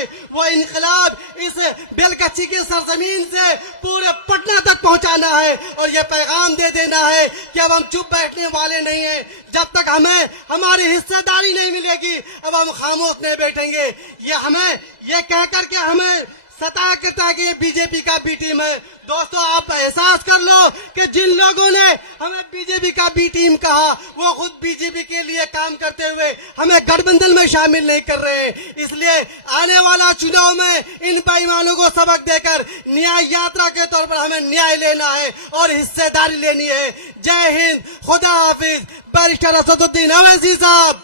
है वो इनकलाब इस बेलकच्ची की सरजमीन से पूरे पटना तक पहुंचाना है और ये पैगाम दे देना है कि अब हम चुप बैठने वाले नहीं हैं। जब तक हमें हमारी हिस्सेदारी नहीं मिलेगी अब हम खामोश नहीं बैठेंगे। ये कह करके हमें सता करता है कि ये बीजेपी का बी टीम है। दोस्तों, आप एहसास कर लो कि जिन लोगों ने हमें बीजेपी का बी टीम कहा वो खुद बीजेपी के लिए काम करते हुए हमें गठबंधन में शामिल नहीं कर रहे हैं। इसलिए आने वाला चुनाव में इन बेईमानों को सबक देकर न्याय यात्रा के तौर पर हमें न्याय लेना है और हिस्सेदारी लेनी है। जय हिंद, खुदा हाफिज। बैरिस्टर असदुद्दीन अवैसी साहब,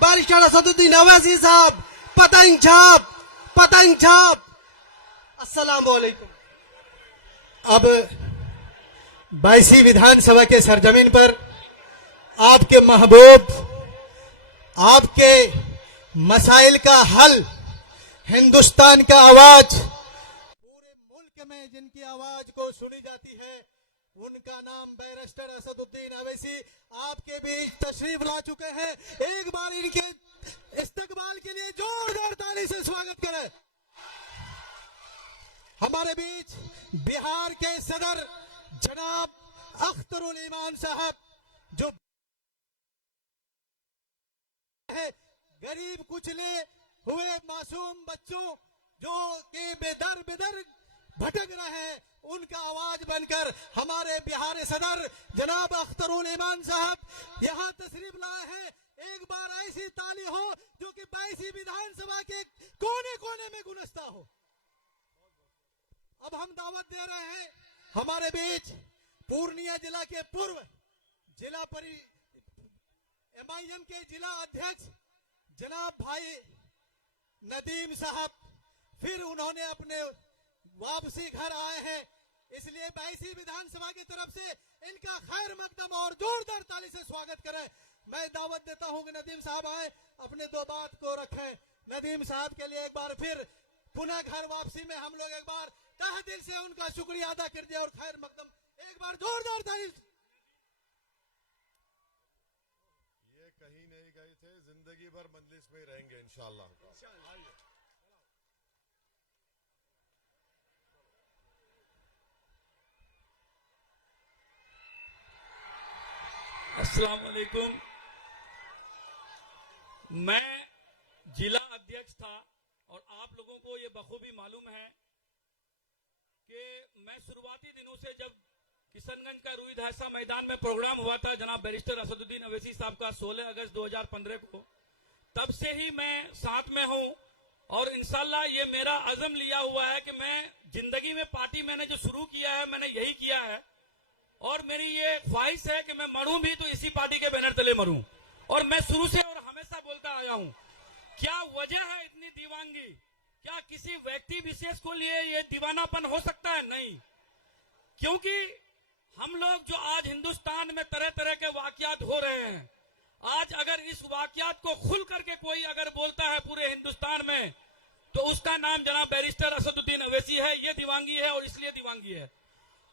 बैरिस्टर असदुद्दीन अवैसी साहब, पतंग छाप, पतंग छाप। अस्सलाम वालेकुम। अब 22वीं विधानसभा के सरजमीन पर आपके महबूब, आपके मसाइल का हल, हिंदुस्तान का आवाज, पूरे मुल्क में जिनकी आवाज को सुनी जाती है उनका नाम बैरिस्टर असदुद्दीन अवैसी आपके बीच तशरीफ ला चुके हैं। एक बार इनके इस्तकबाल के लिए जोरदार ताली से स्वागत करें। हमारे बीच बिहार के सदर जनाब अख्तरुल ईमान साहब, जो है गरीब कुचले हुए मासूम बच्चों जो कि बेदर भटक रहे हैं, उनका आवाज बनकर हमारे बिहार सदर जनाब अख्तरुल ईमान साहब यहाँ तशरीफ लाए हैं। एक बार ऐसी ताली हो जो कि 22वीं विधानसभा के कोने कोने में गुंजता हो। अब हम दावत दे रहे हैं हमारे बीच पूर्णिया जिला के पूर्व जिला MIM के जिला अध्यक्ष जनाब भाई नदीम साहब, फिर उन्होंने अपने वापसी घर आए हैं, इसलिए 22वीं विधानसभा की तरफ से इनका खैर मकदम और जोरदार ताली से स्वागत करें। मैं दावत देता हूं कि नदीम साहब आए, अपने दो बात को रखें। नदीम साहब के लिए एक बार फिर पुनः घर वापसी में हम लोग एक बार तहे दिल से उनका शुक्रिया अदा कर दिया और खैर मकदम एक बार जोरदार ताली। ये कहीं नहीं गए थे, जिंदगी भर मजलिस में रहेंगे इंशाअल्लाह। अस्सलाम वालेकुम। मैं जिला अध्यक्ष था और आप लोगों को ये बखूबी मालूम है कि मैं शुरुआती दिनों से जब किशनगंज का रूई धासा मैदान में प्रोग्राम हुआ था जनाब बैरिस्टर असदुद्दीन अवैसी साहब का 16 अगस्त 2015 को, तब से ही मैं साथ में हूं और इंशाल्लाह ये मेरा अज़म लिया हुआ है कि मैं जिंदगी में पार्टी मैंने जो शुरू किया है मैंने यही किया है और मेरी ये ख्वाहिश है कि मैं मरूं भी तो इसी पार्टी के बैनर तले मरूं। और मैं शुरू से और हमेशा बोलता आया हूं, क्या वजह है इतनी दीवानगी? क्या किसी व्यक्ति विशेष को लिए ये दीवानापन हो सकता है? नहीं, क्योंकि हम लोग जो आज हिंदुस्तान में तरह तरह के वाकयात हो रहे हैं, आज अगर इस वाकयात को खुल करके कोई अगर बोलता है पूरे हिंदुस्तान में तो उसका नाम जनाब बैरिस्टर असदुद्दीन अवैसी है। ये दीवानगी है और इसलिए दीवानगी है।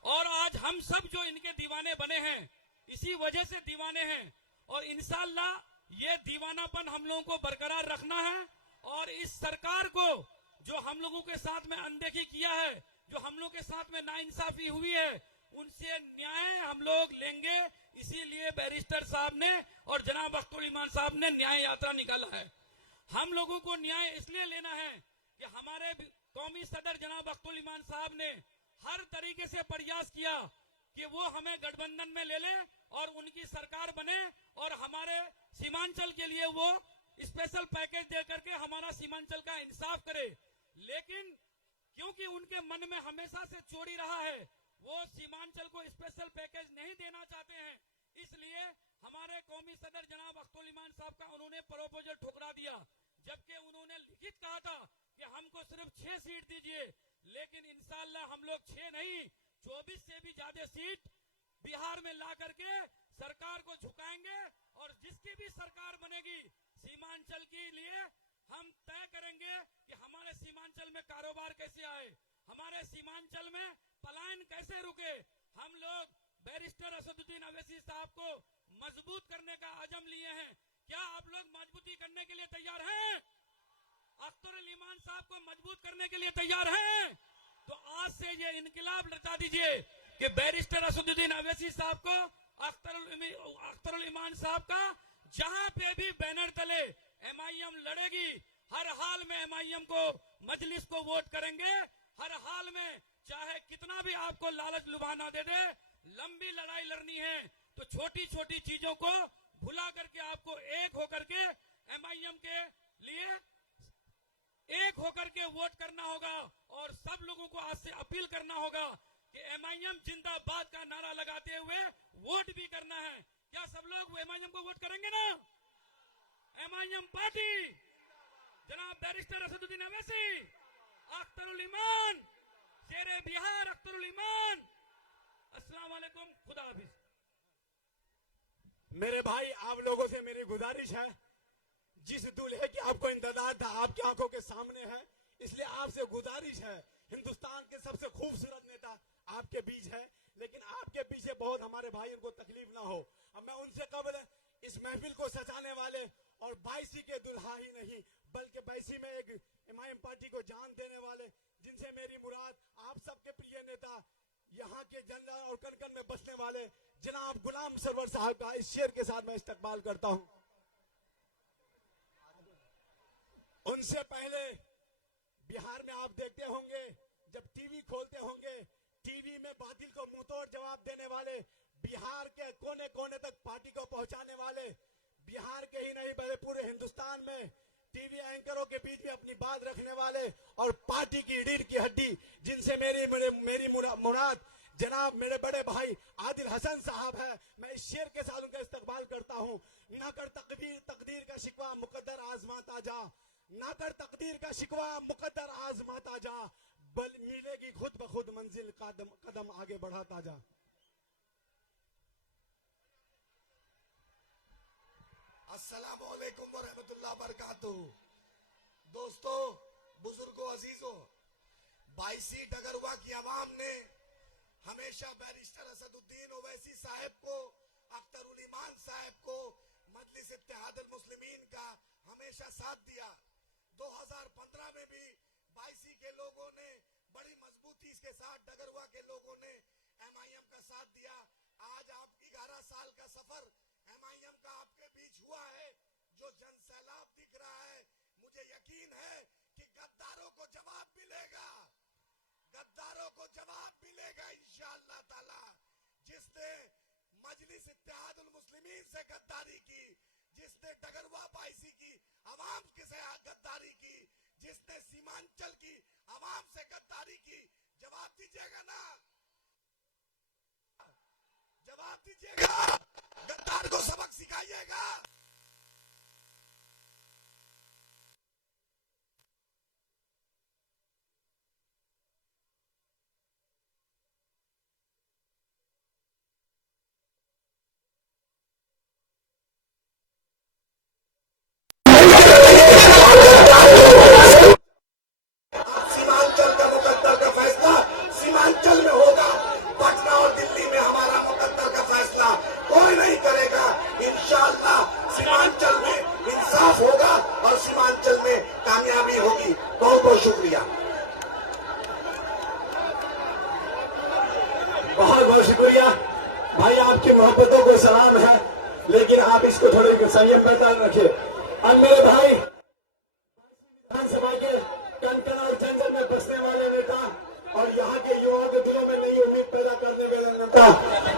और आज हम सब जो इनके दीवाने बने हैं इसी वजह से दीवाने हैं और इंशाअल्लाह ये दीवानापन हम लोगों को बरकरार रखना है और इस सरकार को जो हम लोगों के साथ में अनदेखी किया है, जो हम लोग के साथ में नाइंसाफी हुई है, उनसे न्याय हम लोग लेंगे। इसीलिए बैरिस्टर साहब ने और जनाब अख्तरुल ईमान साहब ने न्याय यात्रा निकाला है। हम लोगों को न्याय इसलिए लेना है कि हमारे कौमी सदर जनाब अख्तरुल ईमान साहब ने हर तरीके से प्रयास किया कि वो हमें गठबंधन में ले ले और उनकी सरकार बने और हमारे सीमांचल के लिए वो स्पेशल पैकेज दे करके हमारा सीमांचल का इंसाफ करे। लेकिन क्योंकि उनके मन में हमेशा से चोरी रहा है, वो सीमांचल को स्पेशल पैकेज नहीं देना चाहते हैं, इसलिए हमारे कौमी सदर जनाब अख्तरुल ईमान साहब का उन्होंने प्रपोजल ठुकरा दिया। जबकि उन्होंने लिखित कहा था कि हमको सिर्फ 6 सीट दीजिए, लेकिन इंशाअल्लाह हम लोग 6 नहीं 24 से भी ज्यादा सीट बिहार में ला करके सरकार को झुकाएंगे और जिसकी भी सरकार बनेगी सीमांचल के लिए हम तय करेंगे कि हमारे सीमांचल में कारोबार कैसे आए, हमारे सीमांचल में पलायन कैसे रुके। हम लोग बैरिस्टर असदुद्दीन अवैसी साहब को मजबूत करने का अज़म लिए हैं। क्या आप लोग मजबूती करने के लिए तैयार हैं? अख्तरुल ईमान साहब को मजबूत करने के लिए तैयार हैं तो आज से ये इनकलाब लटा दीजिए कि बैरिस्टर असदुद्दीन अवैसी साहब को अख्तरुल ईमान साहब का जहां पे भी बैनर तले एमआईएम लड़ेगी, हर हाल में एमआईएम को मजलिस को वोट करेंगे, हर हाल में चाहे कितना भी आपको लालच लुभाना दे दे। लंबी लड़ाई लड़नी है तो छोटी छोटी चीजों को भुला करके आपको एक होकर के एमआईएम के लिए एक होकर के वोट करना होगा और सब लोगों को आज से अपील करना होगा कि एमआईएम जिंदाबाद का नारा लगाते हुए वोट भी करना है। क्या सब लोग एमआईएम को वोट करेंगे ना? एमआईएम पार्टी, जनाब बैरिस्टर असदुद्दीन अवैसी, अख्तरुल ईमान, शेरे बिहार अख्तरुल ईमान। अस्सलाम वालेकुम, खुदा हाफिज। मेरे भाई, आप लोगों से मेरी गुजारिश है, जिस दूल्हे की आपको इंतजार था आपकी आंखों के सामने है, इसलिए आपसे गुजारिश है, हिंदुस्तान के सबसे खूबसूरत नेता आपके बीच है, लेकिन आपके पीछे बहुत हमारे भाइयों को तकलीफ ना हो। अब मैं उनसे कबल इस महफिल को सजाने वाले और बाईसी के दुल्हा ही नहीं बल्कि बाईसी में एक एमआईएम पार्टी को जान देने वाले, जिनसे मेरी मुराद आप सबके प्रिय नेता, यहाँ के जनता और कनकन में बसने वाले जनाब गुलाम सरवर साहब का इस शेर के साथ मैं इस्तकबाल करता हूँ। उनसे पहले बिहार में आप देखते होंगे, जब टीवी खोलते होंगे, टीवी में बातिल को मुंहतोड़ जवाब देने वाले, बिहार के कोने कोने तक पार्टी को पहुंचाने वाले, बिहार के ही नहीं बल्कि पूरे हिंदुस्तान में टीवी एंकरों के बीच में अपनी बात रखने वाले और पार्टी की रीढ़ की हड्डी, जिनसे मेरी मुराद जनाब मेरे बड़े भाई आदिल हसन साहब है। मैं इस शेर के साथ उनका इस्तकबाल करता हूँ। न कर तकदीर का शिकवा मुकद्दर आजमाता जा, ना कर तकदीर का शिकवा मुकद्दर आजमाता जा, बल मिलेगी खुद ब खुद मंजिल, कदम आगे बढ़ाता जा। अस्सलाम वालेकुम व रहमतुल्लाह बरकातुहू। दोस्तों, बुजुर्गों, अजीजों, बाईसी डगरवा की आवाम ने हमेशा बैरिस्टर असदुद्दीन ओवैसी साहब को, अख्तरुल ईमान साहब को, मजलिस इत्तेहादुल मुस्लिमीन का हमेशा साथ दिया। 2015 में भी बाईसी के लोगों ने बड़ी मजबूती के साथ, डगरवा के लोगों ने एमआईएम का साथ दिया। आज आप 11 साल का सफर एमआईएम का आपके बीच हुआ है, जो जन सैलाब दिख रहा है, मुझे यकीन है कि गद्दारों को जवाब मिलेगा, गद्दारों को जवाब मिलेगा इंशाअल्लाह ताला। जिसने मजलिस इत्तेहादुल मुस्लिमीन से गद्दारी की, जिसने डगरवा बाईसी की आवाम के से गद्दारी की, जिसने सीमांचल की आवाम से गद्दारी की, जवाब दीजिएगा ना? जवाब दीजिएगा, गद्दार को सबक सिखाइएगा। सीमांचल का मुकद्दर का फैसला सीमांचल में होगा, पटना और दिल्ली में हमारा मुकद्दर का फैसला कोई नहीं करेगा। इंशाअल्लाह सीमांचल में इंसाफ होगा और सीमांचल में कामयाबी होगी। बहुत बहुत शुक्रिया, बहुत बहुत शुक्रिया भाई, आपकी मोहब्बतों को सलाम है, लेकिन आप इसको थोड़े संयम बरकरार रखिए। अब मेरे भाई, विधानसभा के कनकन और जंगल में बसने वाले नेता और यहाँ के युवाओं के दिलों में नई उम्मीद पैदा करने वाले नेता,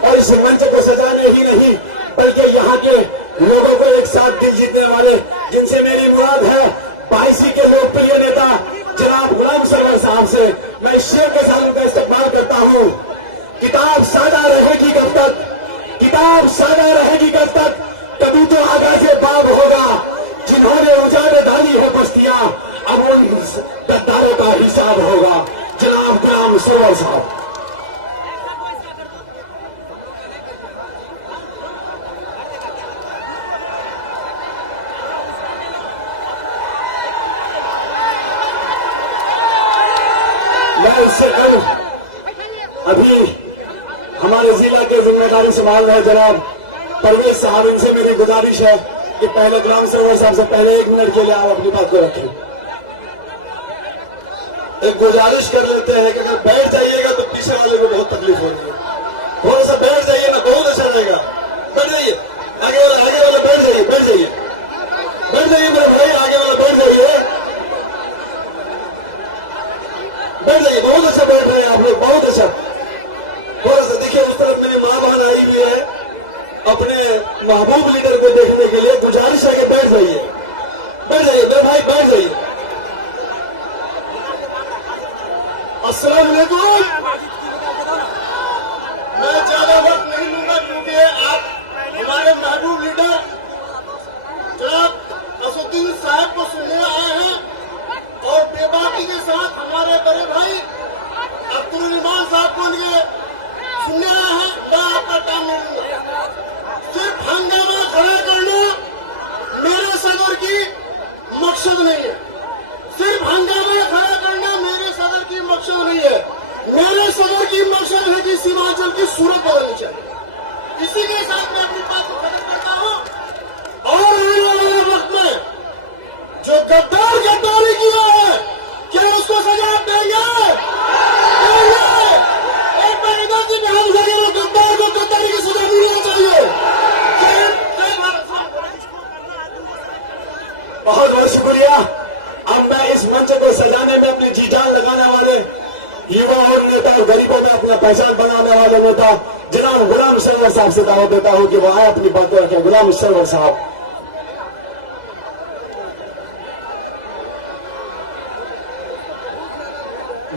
और इस मंच को सजाने ही नहीं बल्कि यहाँ के लोगों को एक साथ दिल जीतने वाले, जिनसे मेरी मुराद है बाईसी के लोकप्रिय नेता जनाब गुलाम सरवर साहब से मैं इस शेर के साथ उनका इस्तेमाल करता हूँ। किताब सादा रहेगी कब तक, किताब सादा रहेगी कब तक, कभी तो आगा से बाग होगा। जिन्होंने उजाड़े डाली है बस्तियां, अब उन गद्दारों का हिसाब होगा। जनाब गुलाम सरवर साहब। मैं इससे कहूं, अभी हमारे जिला के जिम्मेदारी संभाल रहे जनाब परवेज साहब, इनसे मेरी गुजारिश है कि पहले गुलाम सरवर साहब से पहले 1 मिनट के लिए आप अपनी बात को रखें। एक गुजारिश कर लेते हैं कि अगर बैठ जाइएगा तो पीछे वाले को बहुत तकलीफ हो रही है। थोड़ा सा बैठ जाइए ना, बहुत अच्छा रहेगा। बैठ जाइए, आगे वाला बैठ जाइए, बैठ जाइए, बैठ जाइए मेरे भाई, आगे वाला बैठ जाइए, बैठ जाइए। बहुत अच्छा बैठ रहे हैं आप लोग, बहुत अच्छा। थोड़ा सा देखिए, उस तरफ मेरी माँ बहन आई हुई है अपने महबूब लीडर को देखने के लिए। गुजारिश है कि बैठ जाइए, बैठ जाइए मेरे भाई, बैठ जाइए। अस्सलाम वालेकुम। मैं ज्यादा वक्त नहीं लूंगा क्योंकि आप हमारे महबूब लीडर जनाब असुद्दीन साहब को सुनने आए हैं और बेबाकी के साथ हमारे बड़े भाई अब्दुल रहमान साहब को उनके सुनने आए हैं। मैं आपका टाइम नहीं लूंगा। सिर्फ हंगामा खड़ा करना मेरे सदर की मकसद नहीं है। सिर्फ हंगामा खड़ा करना मेरे सदर की मकसद नहीं है। मेरे सदर की मकसद है कि सीमांचल की सूरत बदलनी चाहिए। इसी के साथ मैं अपनी बात को खत्म करता हूं। और आने वाले वक्त में जो गद्दारी किया है, क्या उसको सजा देंगे? एक बार इधर से बिहार जाएगा, गद्दार को गद्दारी की सजा मिलनी चाहिए। बहुत बहुत शुक्रिया। अब मैं इस मंच को सजाने में अपनी जी जान लगाने वाले युवा और नेता और गरीबों में अपना पहचान बनाने वाले नेता जनाब गुलाम सरवर साहब से दावत देता हूं कि वो आए अपनी बातें रखें। गुलाम सरवर साहब।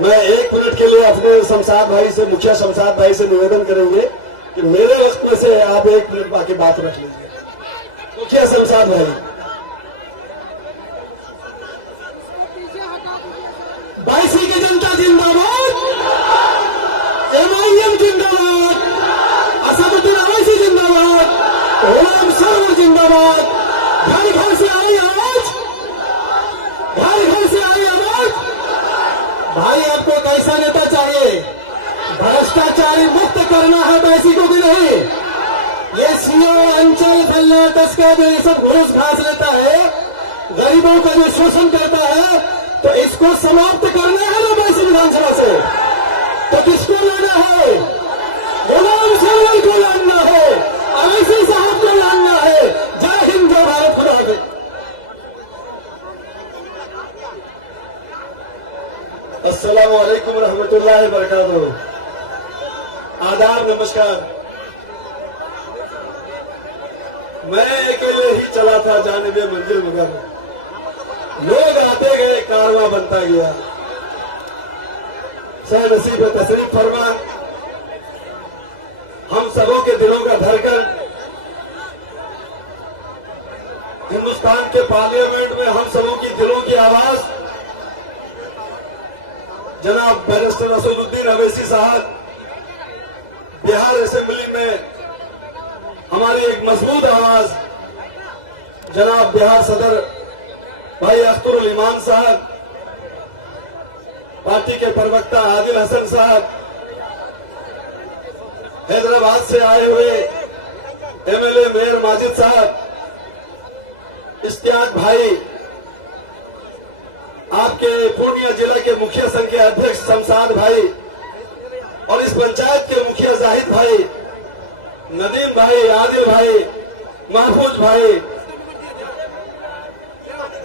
मैं 1 मिनट के लिए अपने शमशाद भाई से, मुखिया शमशाद भाई से निवेदन करेंगे कि मेरे वक्त में से आप 1 मिनट बाकी बात रख लीजिए। मुखिया शमशाद भाई। बाईसी की जनता जिंदाबाद, MIM जिंदाबाद, असदुद्दीन अवैसी जिंदाबाद, गुलाम सरवर जिंदाबाद। घर घर से आई आवाज, घर घर से आई आवाज। भाई आपको कैसा नेता चाहिए? भ्रष्टाचारी मुक्त करना है बाईसी को भी नहीं। ये सीओ अंचल फलना तस्का जो ये सब घूस घास लेता है, गरीबों का जो शोषण करता है, तो इसको समाप्त करना है ना बाईसी विधानसभा से। तो किसको लाना है? गुलाम सरवर को लाना है, अवैसी साहब को लाना है। जय हिंद, जय भारत, खुदा हाफिज। अस्सलाम वालेकुम रहमतुल्लाहि व बरकातहू। आदाब, नमस्कार। मैं अकेले ही चला था जानिबे मंजिल, मगर लोग आते गए, कारवां बनता गया। सह नसीब तशरीफ फरमा, हम सबों के दिलों का धड़कन, हिंदुस्तान के पार्लियामेंट में हम सबों की दिलों की आवाज जनाब बैरिस्टर असदुद्दीन अवैसी साहब। बिहार असेंबली में हमारी एक मजबूत आवाज जनाब बिहार सदर भाई अख्तरुल इमान साहब, पार्टी के प्रवक्ता आदिल हसन साहब, हैदराबाद से आए हुए MLA मेयर माजिद साहब, इश्तियाक भाई, आपके पूर्णिया जिला के मुखिया संघ के अध्यक्ष शमशाद भाई, और इस पंचायत के मुखिया जाहिद भाई, नदीम भाई, आदिल भाई, महफूज भाई,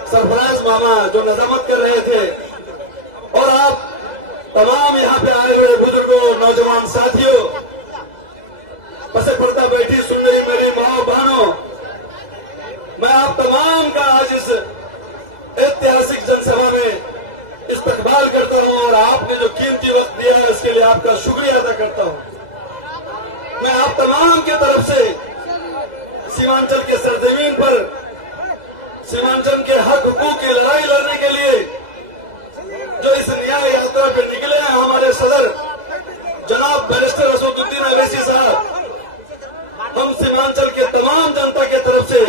सरफराज मामा जो नजामत कर रहे थे, और आप तमाम यहाँ पे आए हुए बुजुर्गों, नौजवान साथियों, पसे पड़ता बैठी सुन रही मेरी माओ बहनों, मैं आप तमाम का आज इस ऐतिहासिक जनसभा में इस्तकबाल करता हूं और आपने जो कीमती वक्त दिया है उसके लिए आपका शुक्रिया अदा करता हूं। मैं आप तमाम की तरफ से सीमांचल के सरजमीन पर सीमांचल के हक हुकूक की लड़ाई लड़ने के लिए जो इस न्याय यात्रा पे निकले हैं हमारे सदर जनाब बैरिस्टर असदुद्दीन अवैसी साहब, हम सीमांचल के तमाम जनता के तरफ से,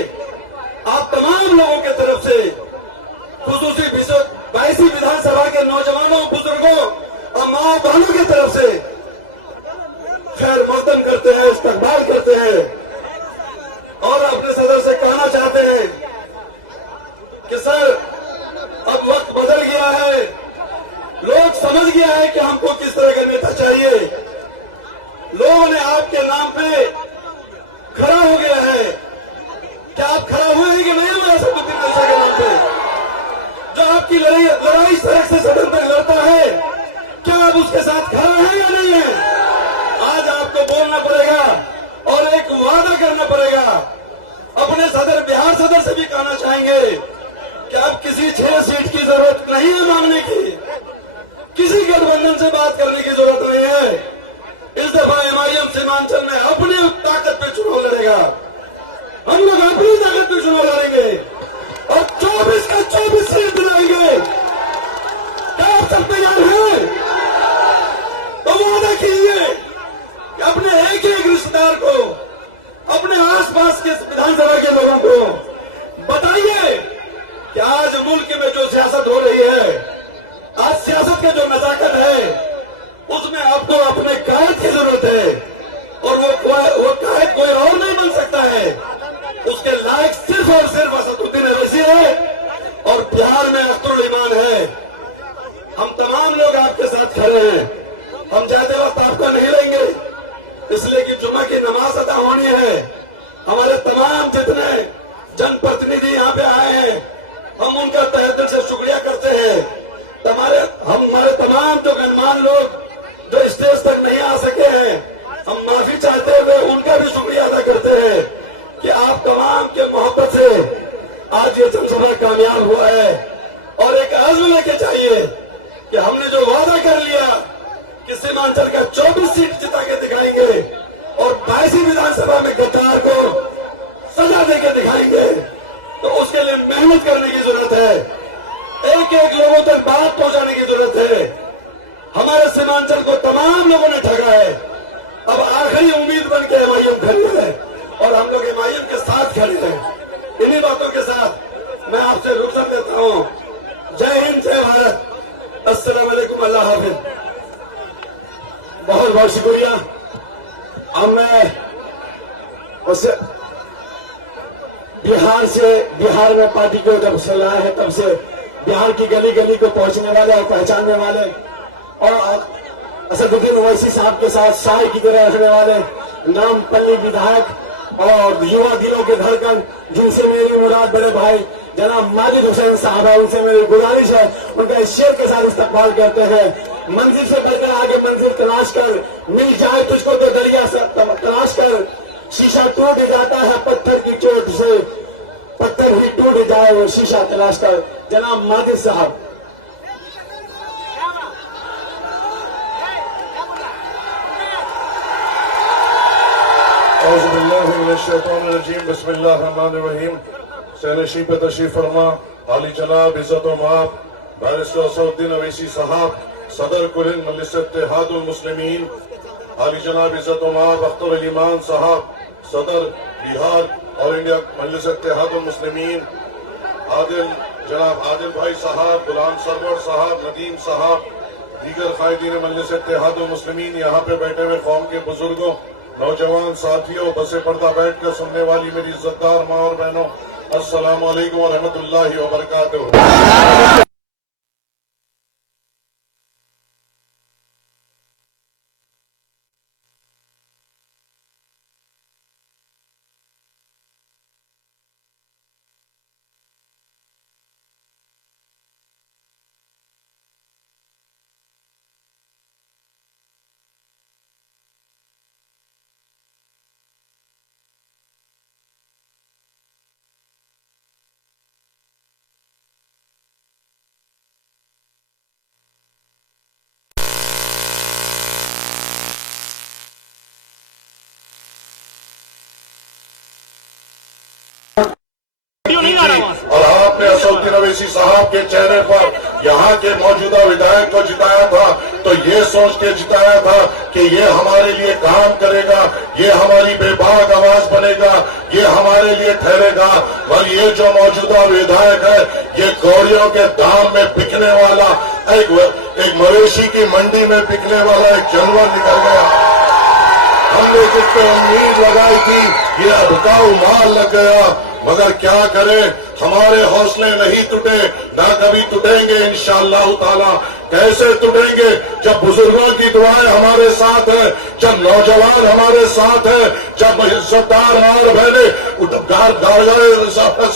आप तमाम लोगों के तरफ से, खुसूसी बाईसी विधानसभा के नौजवानों, बुजुर्गों और माँ बहनों की तरफ से खैर मौतम करते हैं, इस्तकबाल करते हैं और अपने सदर से कहना चाहते हैं कि सर अब वक्त समझ गया है कि हमको किस तरह का नेता चाहिए। लोगों ने आपके नाम पे खड़ा हो गया है। क्या आप खड़ा हुए हैं कि नहीं हुए असदुद्दीन ओवैसी के नाम पे? जो आपकी लड़ाई सड़क से सदन तक लड़ता है, क्या आप उसके साथ खड़ा हैं या नहीं है? आज आपको बोलना पड़ेगा और एक वादा करना पड़ेगा। अपने सदर, बिहार सदर से भी कहना चाहेंगे कि अब किसी 6 सीट की जरूरत नहीं है मांगने की, किसी गठबंधन से बात करने की जरूरत नहीं है। इस दफा एमआईएम सीमांचल में अपनी ताकत पे चुनाव लड़ेगा। हम लोग अपनी ताकत पे चुनाव लड़ेंगे और 24 का 24 सीट दिलाएंगे। क्या आप सब तैयार हैं? तो वादा कीजिए कि अपने एक एक रिश्तेदार को, अपने आसपास के विधानसभा के लोगों को बताइए कि आज मुल्क में जो सियासत हो रही है, आज सियासत का जो नजाकत है, उसमें आपको अपने कायद की जरूरत है और वो कायद कोई और नहीं बन सकता है। उसके लायक सिर्फ और सिर्फ असदुद्दीन ओवैसी है और बिहार में अख्तरुल ईमान है। हम तमाम लोग आपके साथ खड़े हैं। हम जाते वक्त आपका नहीं लेंगे, इसलिए कि जुम्मा की नमाज अदा होनी है। हमारे तमाम जितने जनप्रतिनिधि यहाँ पे आए हैं, हम उनका तहे दिल से शुक्रिया करते हैं। हमारे तमाम जो गणमान्य लोग जो स्टेज तक नहीं आ सके हैं, हम माफी चाहते हुए उनका भी शुक्रिया अदा करते हैं कि आप तमाम के मोहब्बत से आज ये जनसभा कामयाब हुआ है। और एक आज़म लेके चाहिए कि हमने जो वादा कर लिया कि सीमांचल का 24 सीट जिता के दिखाएंगे और 22 विधानसभा में गद्दार को सजा देके दिखाएंगे, तो उसके लिए मेहनत करने की जरूरत है। एक एक लोगों तक बात पहुंचाने की जरूरत है। हमारे सीमांचल को तमाम लोगों ने ठगा है। अब आखिरी उम्मीद बन के एमआईएम खड़ी है और हम लोग एमआईएम के साथ खड़े हैं। इन्हीं बातों के साथ मैं आपसे रुखसत लेता हूं। जय हिंद, जय भारत, अस्सलाम वालेकुम, अल्लाह हाफिज। बहुत बहुत शुक्रिया। अब मैं उस बिहार में पार्टी को जब चलाया है, तब से बिहार की गली गली को पहुंचने वाले और पहचानने वाले और असदुद्दीन ओवैसी साहब के साथ शाय की तरह रखने वाले नामपल्ली विधायक और युवा दिलों के धड़कन, जिनसे मेरी मुराद बड़े भाई जनाब माजिद हुसैन साहब है, उनसे मेरी गुजारिश है उनका इस शेर के साथ इस्तकबाल करते हैं। मंजिल से बढ़कर आगे मंजिल तलाश कर, मिल जाए तुझको तो दरिया से तलाश कर, शीशा टूट जाता है पत्थर की चोट से, पत्थर ही टूट जाए वो शीशा तलाश कर। जनाब माजिद साहब। बिस्मिल्लाहिर्रहमानिर्रहीम। सैनशी पे तशरीफ फरमा आली जनाब इज्जत माप बैरिस्टर असदुद्दीन ओवैसी साहब, सदर कुल हिंद मजलिस इत्तेहादुल मुस्लिमीन, आली जनाब इज्जत माप अख्तरुल ईमान साहब, सदर बिहार और इंडिया मजलिस इत्तेहादुल मुस्लिमीन, जनाब आदिल भाई साहब, गुलाम सरवर साहब, नदीम साहब, दीगर कायदीन मजलिस इत्तेहादुल मुस्लिमीन, यहाँ पे बैठे हुए कौम के बुजुर्गों, नौजवान साथियों, बसे पर्दा बैठकर सुनने वाली मेरी इज्जतदार माँ और बहनों, अस्सलाम वालेकुम व रहमतुल्लाहि व बरकातुहू। और आपने असदुद्दीन ओवैसी साहब के चेहरे पर यहाँ के मौजूदा विधायक को जिताया था, तो ये सोच के जिताया था कि ये हमारे लिए काम करेगा, ये हमारी बेबाक आवाज बनेगा, ये हमारे लिए ठहरेगा। और ये जो मौजूदा विधायक है, ये कौड़ियों के दाम में बिकने वाला, एक मवेशी की मंडी में बिकने वाला एक जानवर निकल गया। हमने जिस पे उम्मीद लगाई थी, ये अबकाऊ माल लग गया। मगर क्या करें, हमारे हौसले नहीं टूटे, ना कभी टूटेंगे इंशाअल्लाह ताला। कैसे टूटेंगे जब बुजुर्गों की दुआएं हमारे साथ है, जब नौजवान हमारे साथ है, जब इज्जतदार मार बहने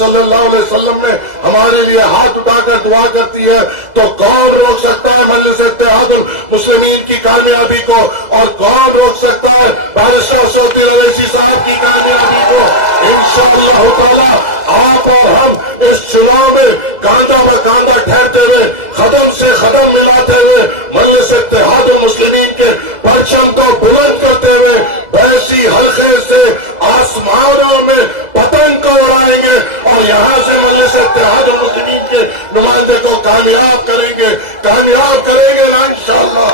सल्लल्लाहु अलैहि वसल्लम ने हमारे लिए हाथ उठाकर दुआ करती है, तो कौन रोक सकता है मजलिस इत्तेहादुल मुस्लिमीन की कामयाबी को, और कौन रोक सकता है बैरिस्टर असदुद्दीन अवैसी साहब की कामयाबी को। इंशाअल्लाह ताला आप और हम इस चुनाव में कांधा ब कांधा ठहरते हुए, कदम से कदम मिलाते हुए, मजलिस इत्तेहादुल मुस्लिमीन के परचम को बुलंद करते हुए वैसी हल्के से आसमानों में पतंग को उड़ाएंगे और यहां से मजलिस इत्तेहादुल मुस्लिमीन के नुमाइंदे को कामयाब करेंगे ना इंशाअल्लाह।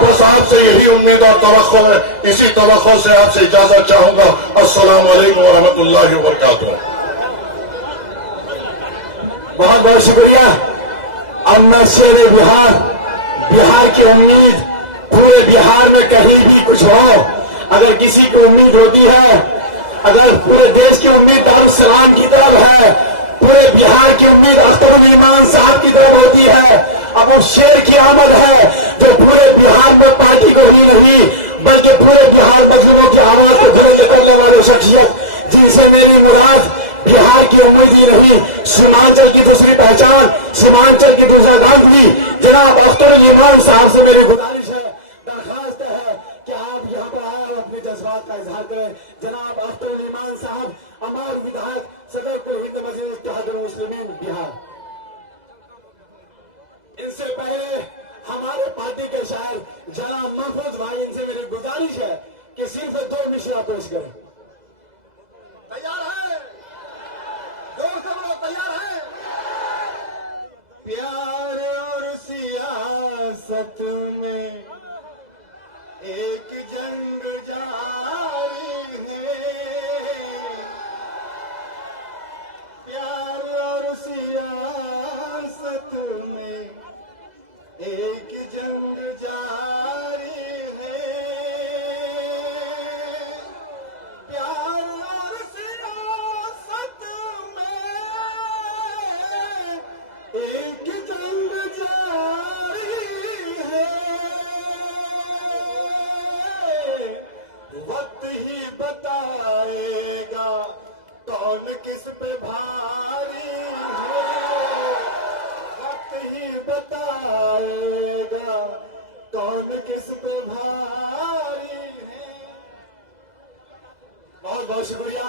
बस आपसे यही उम्मीद और तवक्को है, इसी तवक्को से आपसे इजाजत चाहूंगा। अस्सलाम वालेकुम व रहमतुल्लाहि व बरकातुहू। बहुत बहुत शुक्रिया। अब मैं शेर बिहार की उम्मीद, पूरे बिहार में कहीं भी कुछ हो, अगर किसी को उम्मीद होती है, अगर पूरे देश की उम्मीद दारुस्सलाम की तरफ है, पूरे बिहार की उम्मीद अख्तरुल ईमान साहब की तरफ होती है, अब वो शेर की आमद है जो पूरे बिहार में पार्टी को ही नहीं बल्कि पूरे बिहार मजलूमों की आवाज को बुलंद करने वाले शख्सियत, जिनसे मेरी मुराद बिहार की उम्मीद ही नहीं, सीमांचल की दूसरी पहचान, सीमांचल की दूसरा रंग भी जनाब अख्तरुल ईमान साहब से मेरी गुजारिश है, दरखास्त है कि आप यहाँ पर आए और अपने जज्बात का इजहार करें। जनाब अख्तरुल ईमान साहब, अमर विधायक, सदर को हिंद मजलिस इत्तेहादुल मुस्लिमीन बिहार। इनसे पहले हमारे पार्टी के शायर जनाब महफूज भाई, इनसे मेरी गुजारिश है कि सिर्फ 2 मिसरा पेश करें। तैयार है? जोर से बोलो, तैयार है? प्यार और सियासत में एक जंग जारी है, प्यार और सियासत में एक जंग जारी है, प्यार और सियासत में एक जंग जारी है, वक्त ही बताएगा कौन किस पे भारी है, वक्त ही बताएगा कौन किस पे भारी है। बहुत बहुत शुक्रिया।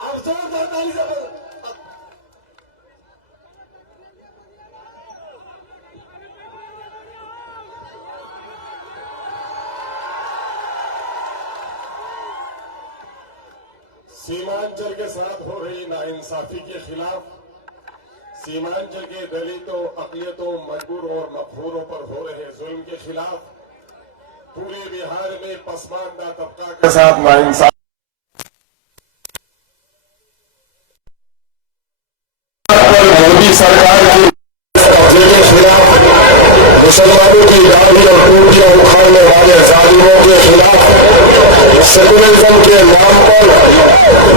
आप जोरदार ताली से बोलो। सीमांचल के साथ हो रही नाइंसाफी के खिलाफ, सीमांचल के दलितों, अक़लियतों, मजबूर और मकहूरों पर हो रहे जुल्म के खिलाफ पूरे बिहार में पसमानदा तबका के साथ नाइंसाफी मोदी सरकार की कब्जे के खिलाफ, मुसलमानों की दाढ़ी और टूटियां उखाड़ने वाले जालिमों के खिलाफ, सेकुलरिज्म के नाम पर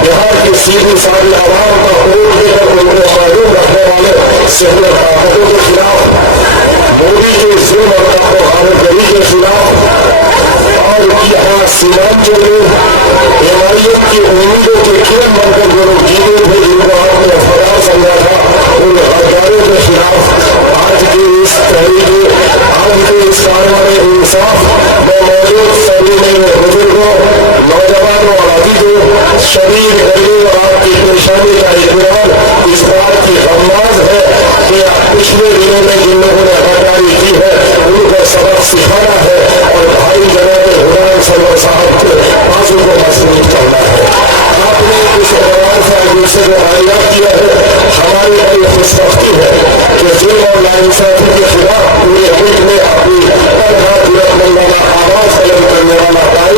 बिहार की सीधी सारी आवाम का वोट देकर उनको मालूम रखने वाले सेकुलर ताकतों के खिलाफ, मोदी के जुल्म और तकबरगरी के खिलाफ, और यहाँ सीमांचल में एमआईएम की उम्मीदों के किरण बनकर जो लोग जीते थे, जिनको आपने फरार समझा था, उन हजारों के खिलाफ आज की इस तहरीक, आज के इस कारवां इंसाफ में मौजूद सभी मेरे बुजुर्गों, नौजवानों और अजीजों, शरीर गरीब और आपकी परेशानी का इजहार इस बात की हमनाज है कि पिछले दिनों में जिन लोगों ने हकादारी की है उनको सबक सिखाना है और भाई जनाब हुमायूं सरवर साहब के बाजू को मजबूत करना है। आपने इस दौरान से दूसरे को आगाह किया है, हमारी बड़ी खुशबख्ती है कि जुल्म और नाइंसाफी के खिलाफ पूरे मुल्क में अपनी बुलंदमाना आवाज बुलंद करने वाला भाई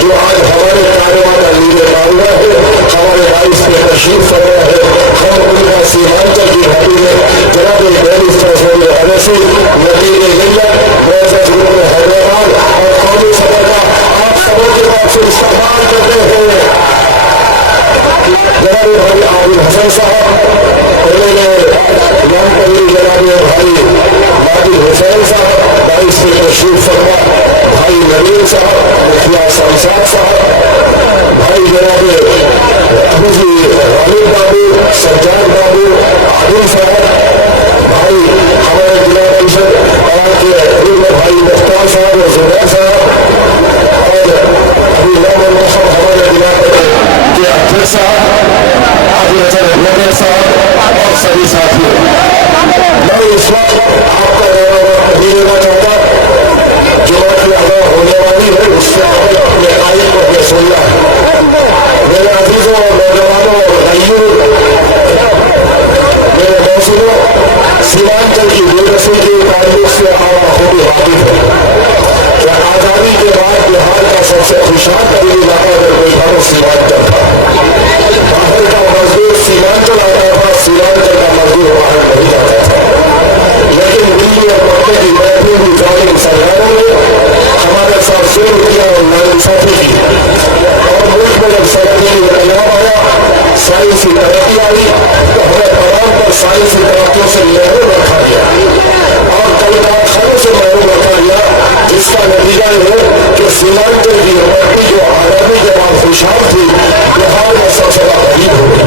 जो आज हमारे कार्यवाह का लीडर मांगा है, हमारे भाई इसमें तशरीफ कर रहे हैं, हम उनका सीमांचल की घाटी में जनाब बैरिस्टर अवैसी वकील मिल्लत मोअज़्ज़ज़ ग्रुप हैदराबाद और कौमी सदर का आप सबों के पास से इस्तेमाल करते हुए जनाब भाई आबिद हसन साहब, जनाब भाई माजिद अली जी, अली बाबू, सज्जाद बाबू, आदिल साहब भाई, हमारे जिला परिषद और भाई मुख्तार साहब और जुबैर साहब, और अभी हमारे जिला के अध्यक्ष साहब, नगर साहब और सभी साथियों, मैं इस वक्त आपका देना चाहता जो कि अदा होने वाली है उससे अपने आयु को अपने सुनना है। मेरे अजीजों और नौजवानों और भाइयों, मेरे मौसमों, सीमांचल की बेबसी के ताल्लुक से आप खूब वाकिफ है कि आजादी के बाद बिहार का सबसे खुशहाल तरीन इलाका अगर कोई था तो सीमांचल था। बाहर का मजदूर सीमांचल आता था, सीमांचल का मजदूर बाहर नहीं जाता था। लेकिन दिल्ली और मक्के की बैठनी हुई जालिम सरकारों ने हमारे साथ जुल्म किया और नाइंसाफी की, और मुल्क में जब तरक्की की इंकलाब आया, साइंसी तरक्की आई, तो हमें तमाम पर साइंसी तरक्कियों से महरूम रखा गया और कई कारखानों से महरूम रखा गया, जिसका नतीजा ये है कि सीमांचल की आबादी जो आजादी के बाद खुशहाल थी, बिहार में सबसे ज्यादा गरीब हो गई।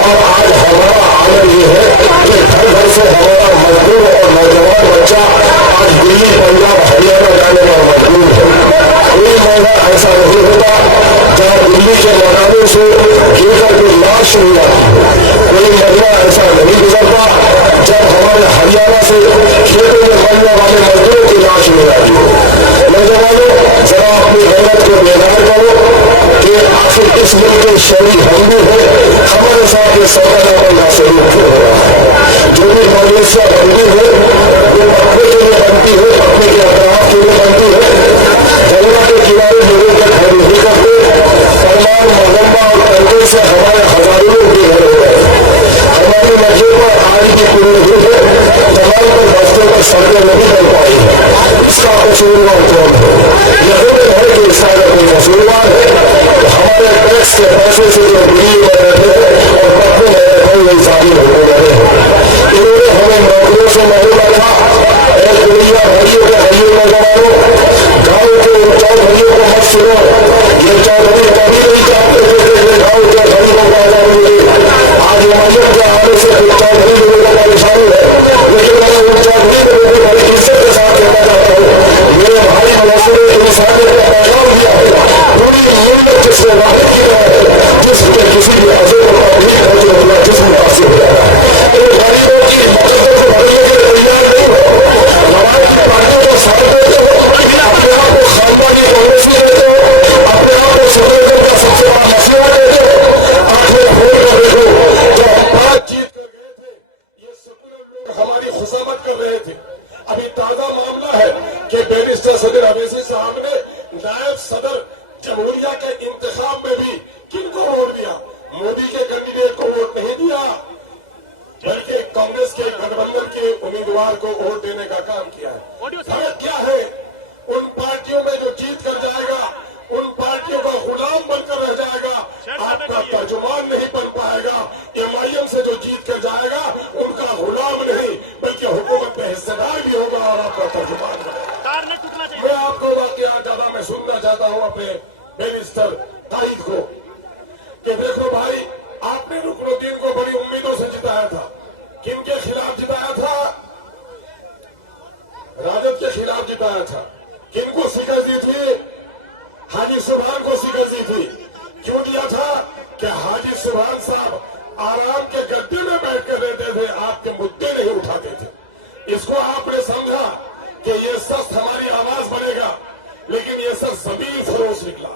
और आज हमारा आनंद ये है कि घर घर से हमारा मजदूर और नौजवान बच्चा आज दिल्ली, पंजाब, हरियाणा जाने का मजबूर है। कोई महीना ऐसा नहीं होगा जहाँ दिल्ली के मैदानों से गिरकर कोई लाश नहीं आती। कोई महीना ऐसा नहीं गुजरता जब हमारे हरियाणा से खेतों में मरने वाले मजदूरों की लाश नहीं आती। नौजवानों, जरा अपनी मेहनत को बेदार करो कि आखिर इस मुल्क के शहरी हिंदू है, हमारे साथ ये सौदा बनना शुरू क्यों हो रहा है। जो भी मवेशियां बनती है वो अपने के लिए बनती है, अपने के अपराध के लिए बनती है। जमुना के किनारे लोगों के घर नहीं करते, सलमान, मोहम्मा और तंगे से हमारे हजारों लोग बेघर हो गए। हमारी नजर पर आज भी पूरी हुई है, तमाम पर बस्ते पर सड़कें नहीं बन पाई है। इसका कसूरवार कौन है? यही है कि इसका कोई कसूरवार है। हमारे टैक्स के पैसे से जो दिल्ली में रहते हैं और पटने में रहते हैं, वही शादी होने लगे हैं। इन्होंने हमें नौकरियों से महरूम रखा। एक दुनिया भाइयों के भाइयों नौजवानों, गाँव के चौधरियों को मत सुनो। ये चौधरी कभी नहीं चाहते थे कि गाँव के गरीबों को आजादी मिले। आज हिमाचल के आने से कुछ चौधरी लोगों को परेशानी है, लेकिन मैं उन चौधरी को भी बड़ी इज्जत के साथ कहना चाहता हूँ, मेरे भाई मौसम इंसान का पैगाम दिया है। पूरी मिलत जिसने वादा किया है, जिसके किसी भी अजय को नहीं पहुंचे होगा, जिस मुतासिर हो जाएगा। गरीबों की मदद को बढ़ने के लिए तैयार नहीं हो, हमारी पार्टियों को साथ देते हो, अपने आप को खालपा की ओवैसी देते हो, अपने आप को सुधारने का सबसे बड़ा मसला देते हो। आखिर फोन कर देखो, जब बातचीत कर गए थे, ये सेकुलर लोग हमारी खुशामद कर रहे थे। अभी ताजा मामला है कि बैरिस्टर सदर अवैसी साहब ने नायब सदर जमहूरिया के इंतखाब में भी किनको वोट दिया? मोदी के कैंडिडेट को वोट नहीं दिया, बल्कि कांग्रेस के गठबंधन के उम्मीदवार को वोट देने का काम किया है। फर्क क्या है? उन पार्टियों में जो जीत कर जाएगा, उन पार्टियों का गुलाम बनकर रह जाएगा, आपका तर्जुमान नहीं बन पाएगा। MIM से जो जीत कर जाएगा, उनका गुलाम नहीं बल्कि हुकूमत में हिस्सेदार भी होगा और आपका तर्जुमान बनेगा। मैं आपको वाकया ज्यादा मैं सुनना चाहता हूं अपने बैरिस्टर ताहिद को कि देखो भाई, आपने रुकनुद्दीन को बड़ी उम्मीदों से जिताया था। किनके खिलाफ जिताया था? राजद के खिलाफ जिताया था। किनको शिकस्त दी थी? हाजी सुभान को शिकस्त दी थी। क्यों दिया था? कि हाजी सुभान साहब आराम के गद्दे में बैठ कर रहते थे, आपके मुद्दे नहीं उठाते थे। इसको आपने समझा कि ये शख्स हमारी आवाज बनेगा, लेकिन ये शख्स जमीन फरोश निकला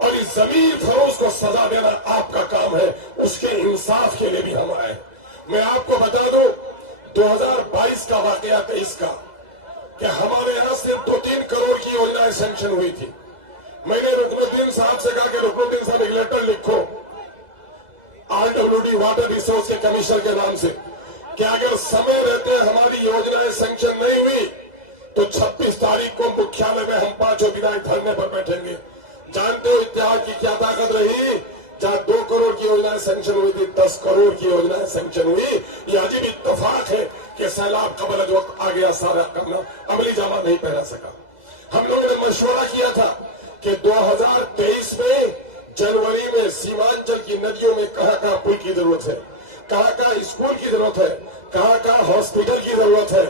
और इस जमीन फरोश को सजा देना आपका काम है। उसके इंसाफ के लिए भी हम आए। मैं आपको बता दूं 2022 का वाकया 23 का कि हमारे यहां सिर्फ 2-3 करोड़ की योजनाएं सैंक्शन हुई थी। मैंने रुकनुद्दीन साहब से कहा कि रुकनुद्दीन साहब एक लेटर लिखो RWD वाटर रिसोर्स के कमिश्नर के नाम से कि अगर समय रहते हमारी योजनाएं सैंक्शन नहीं हुई तो 26 तारीख को मुख्यालय में हम 5 विधायक धरने पर बैठेंगे। जानते हो इतिहास की क्या ताकत रही? जहां 2 करोड़ की योजनाएं सैंक्शन हुई थी, 10 करोड़ की योजनाएं सैंक्शन हुई। ये अजीब इत्तेफाक है कि सैलाब कबल वक्त आ गया, सारा करना अमली जामा नहीं पहना सका। हम लोगों ने मशवरा किया था कि 2023 में जनवरी में सीमांचल की नदियों में कहाँ पुल की जरूरत है, कहाँ स्कूल की जरूरत है, कहाँ हॉस्पिटल की जरूरत है।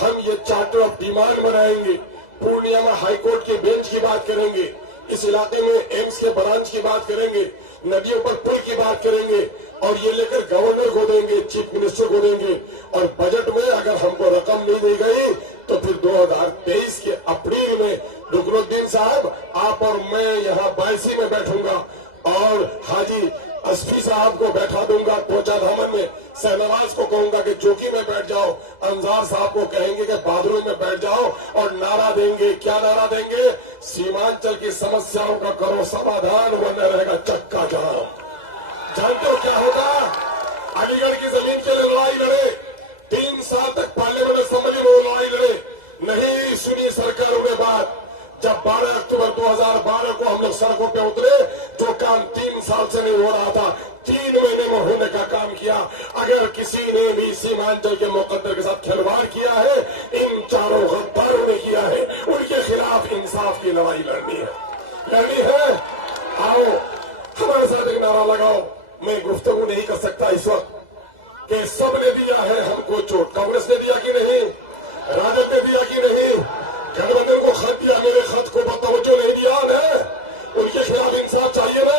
हम ये चार्टर ऑफ डिमांड बनाएंगे। पूर्णिया में हाईकोर्ट के बेंच की बात करेंगे, इस इलाके में एम्स के ब्रांच की बात करेंगे, नदियों पर पुल की बात करेंगे और ये लेकर गवर्नर को देंगे, चीफ मिनिस्टर को देंगे। और बजट में अगर हमको रकम नहीं दी गई तो फिर 2023 के अप्रैल में रुकनुद्दीन साहब, आप और मैं यहाँ बायसी में बैठूंगा और हाजी अस्फी साहब को बैठा दूंगा कोचा धामन में, शहनवाज को कहूंगा कि चौकी में बैठ जाओ, अंजार साहब को कहेंगे कि बादलों में बैठ जाओ और नारा देंगे। क्या नारा देंगे? सीमांचल की समस्याओं का करो समाधान, वरना रहेगा चक्का जाम। जानते हो क्या होगा? अलीगढ़ की जमीन के लिए लड़ाई लड़े, 3 साल तक पार्लियामेंट असेंबली में लड़ाई लड़े, नहीं सुनी सरकारों ने बात। जब 12 अक्टूबर 2012 को हम लोग सड़कों पे उतरे, जो काम 3 साल से नहीं हो रहा था, 3 महीने में होने का काम किया। अगर किसी ने भी सीमांचल के मुकद्दर के साथ खिलवाड़ किया है, इन चारों गद्दारों ने किया है। उनके खिलाफ इंसाफ की लड़ाई लड़नी है। आओ हमारे साथ एक नारा लगाओ। मैं गुफ्तगू नहीं कर सकता इस वक्त कि सबने दिया है हमको चोट। कांग्रेस ने दिया कि नहीं? राजद ने दिया कि नहीं? गठबंधन को खत दिया, मेरे खत को तवज्जो नहीं दिया ना। उनके खिलाफ इंसाफ चाहिए ना।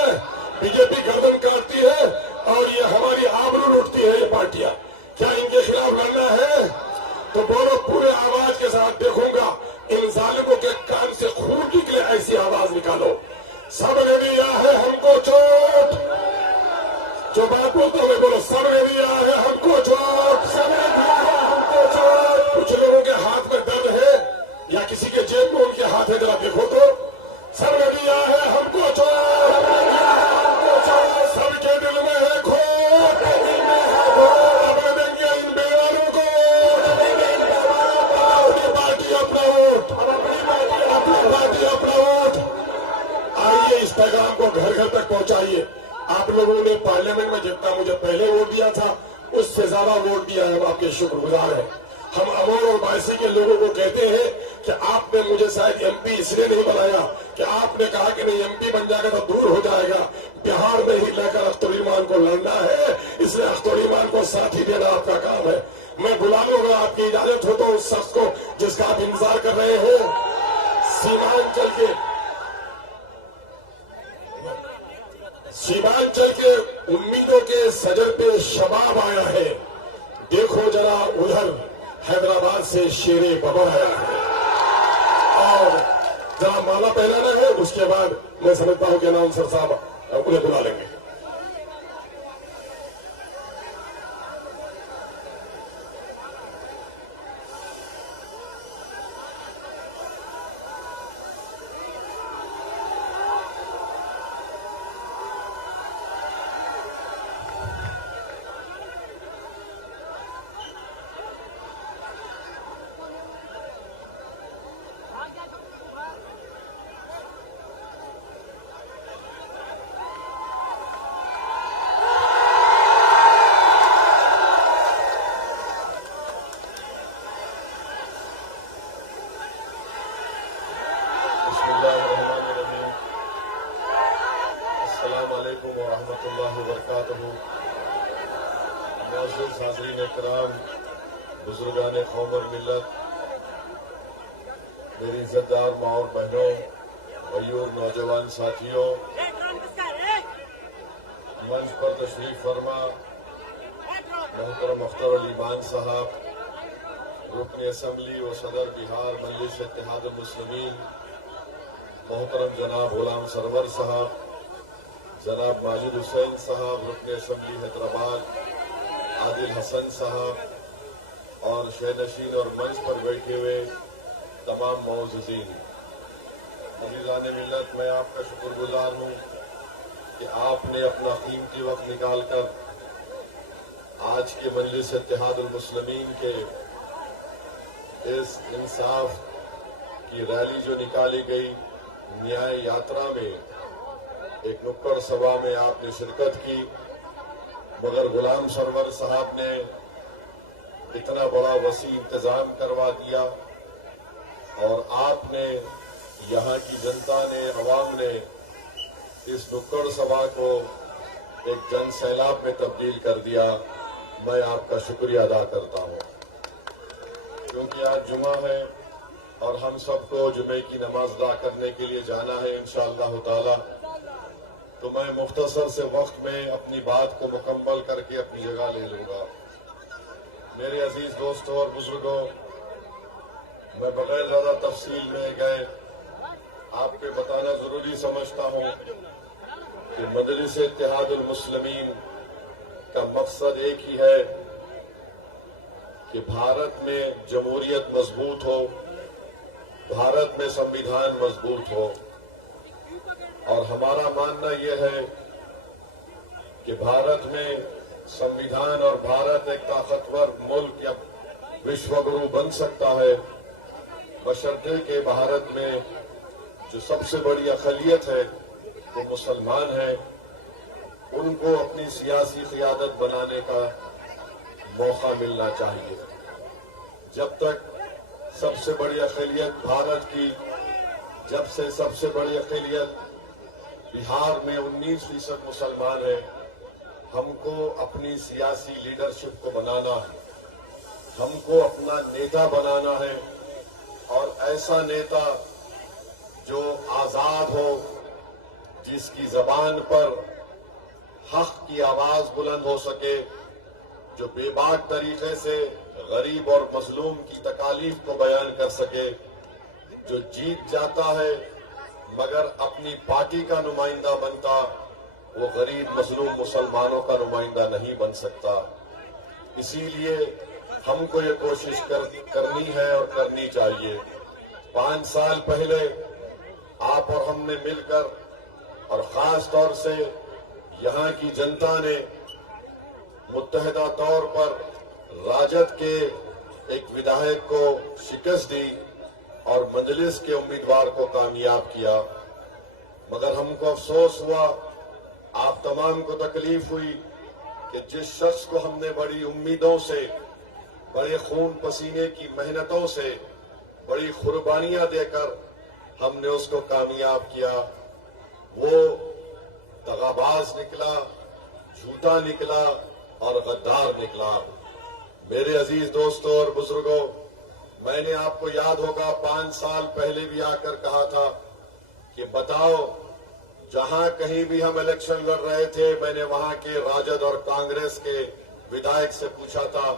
बीजेपी गर्दन काटती है और ये हमारी आबरू लूटती है ये पार्टियां। क्या इनके खिलाफ लड़ना है? तो बोलो पूरे आवाज के साथ। देखूंगा इन जालिमों के कान से खून निकले, ऐसी आवाज निकालो। सबने दिया है हमको चोट। जो बात बोलता हूँ बोलो, सबने दिया है हमको चोट, सबने दिया है हमको चोट। कुछ लोगों के हाथ में दर्द है या किसी के जेब में उनके हाथ है, जरा देखो तो। सबने दिया है हमको चोट, सबके दिल में है खोट, अपने देंगे इन बेवालों को अपनी पार्टी अपना वोट, अपनी पार्टी अपना वोट। आइए इस पैगाम को घर घर तक पहुंचाइए। आप लोगों ने पार्लियामेंट में जितना मुझे पहले वोट दिया था, उससे ज्यादा वोट दिया है, हम आपके शुक्रगुजार हैं। हम अमोर और बायसी के लोगों को कहते हैं कि आपने मुझे शायद एमपी इसलिए नहीं बनाया कि आपने कहा कि नहीं एमपी बन जाएगा तो दूर हो जाएगा। बिहार में ही लेकर अख्तर ईमान को लड़ना है, इसलिए अख्तर ईमान को साथी देना आपका काम है। मैं बुला लूंगा, आपकी इजाजत हो तो उस शख्स को जिसका आप इंतजार कर रहे हो। सीमांचल के उम्मीदों के सजर पे शबाब आया है। देखो जरा उधर हैदराबाद से शेरे बबर आया है और जरा माला पहनाना है। उसके बाद मैं समझता हूं कि अनाउंसर साहब उन्हें बुला लेंगे। बुजुर्गान कौम और मिल्लत, मेरी इज्जतदार माँ और बहनों, मयूर नौजवान साथियों, मंच पर तशरीफ फरमा मोहतरम अख्तर अली मान साहब, रुकन असम्बली व सदर बिहार मजलिस इत्तेहाद मुस्लिमीन, मोहतरम जनाब गुलाम सरवर साहब, जनाब माजिद हुसैन साहब, रुकन असम्बली हैदराबाद आदिल हसन साहब और शहनशीन और मंच पर बैठे हुए तमाम मौजूदीन, अज़ीज़ान मिल्लत, मैं आपका शुक्रगुजार हूँ कि आपने अपना कीमती वक्त निकालकर आज के मजलिस इत्तेहादुल मुस्लिमीन के इस इंसाफ की रैली जो निकाली गई, न्याय यात्रा में एक नुक्कड़ सभा में आपने शिरकत की। मगर गुलाम सरवर साहब ने इतना बड़ा वसी इंतजाम करवा दिया और आपने, यहाँ की जनता ने, अवाम ने इस नुक्कड़ सभा को एक जन सैलाब में तब्दील कर दिया, मैं आपका शुक्रिया अदा करता हूं। क्योंकि आज जुमा है और हम सबको जुमे की नमाज अदा करने के लिए जाना है इंशाअल्लाह ताला, तो मैं मुख्तसर से वक्त में अपनी बात को मुकम्मल करके अपनी जगह ले लूंगा। मेरे अजीज दोस्तों और बुजुर्गों, मैं बगैर ज्यादा तफसील में गए आपको बताना जरूरी समझता हूं कि मजलिस इत्तेहादुल मुस्लिमीन का मकसद एक ही है कि भारत में जमहूरियत मजबूत हो, भारत में संविधान मजबूत हो। और हमारा मानना यह है कि भारत में संविधान और भारत एक ताकतवर मुल्क या विश्वगुरु बन सकता है, बशर्ते के भारत में जो सबसे बड़ी अक़लियत है वो मुसलमान है, उनको अपनी सियासी क़ियादत बनाने का मौका मिलना चाहिए। जब तक सबसे बड़ी अक़लियत भारत की, जब से सबसे बड़ी अक़लियत बिहार में 19% मुसलमान है, हमको अपनी सियासी लीडरशिप को बनाना है, हमको अपना नेता बनाना है, और ऐसा नेता जो आजाद हो, जिसकी जबान पर हक की आवाज बुलंद हो सके, जो बेबाक तरीके से गरीब और मजलूम की तकालीफ को बयान कर सके, जो जीत जाता है मगर अपनी पार्टी का नुमाइंदा बनता, वो गरीब मजलूम मुसलमानों का नुमाइंदा नहीं बन सकता। इसीलिए हमको ये कोशिश करनी है और करनी चाहिए। 5 साल पहले आप और हमने मिलकर, और खास तौर से यहाँ की जनता ने मुत्तहिदा तौर पर राजद के एक विधायक को शिकस्त दी और मजलिस के उम्मीदवार को कामयाब किया। मगर हमको अफसोस हुआ, आप तमाम को तकलीफ हुई कि जिस शख्स को हमने बड़ी उम्मीदों से, बड़े खून पसीने की मेहनतों से, बड़ी कुर्बानियां देकर हमने उसको कामयाब किया, वो दगाबाज निकला, झूठा निकला और गद्दार निकला। मेरे अजीज दोस्तों और बुजुर्गों, मैंने आपको याद होगा 5 साल पहले भी आकर कहा था कि बताओ, जहां कहीं भी हम इलेक्शन लड़ रहे थे, मैंने वहां के राजद और कांग्रेस के विधायक से पूछा था,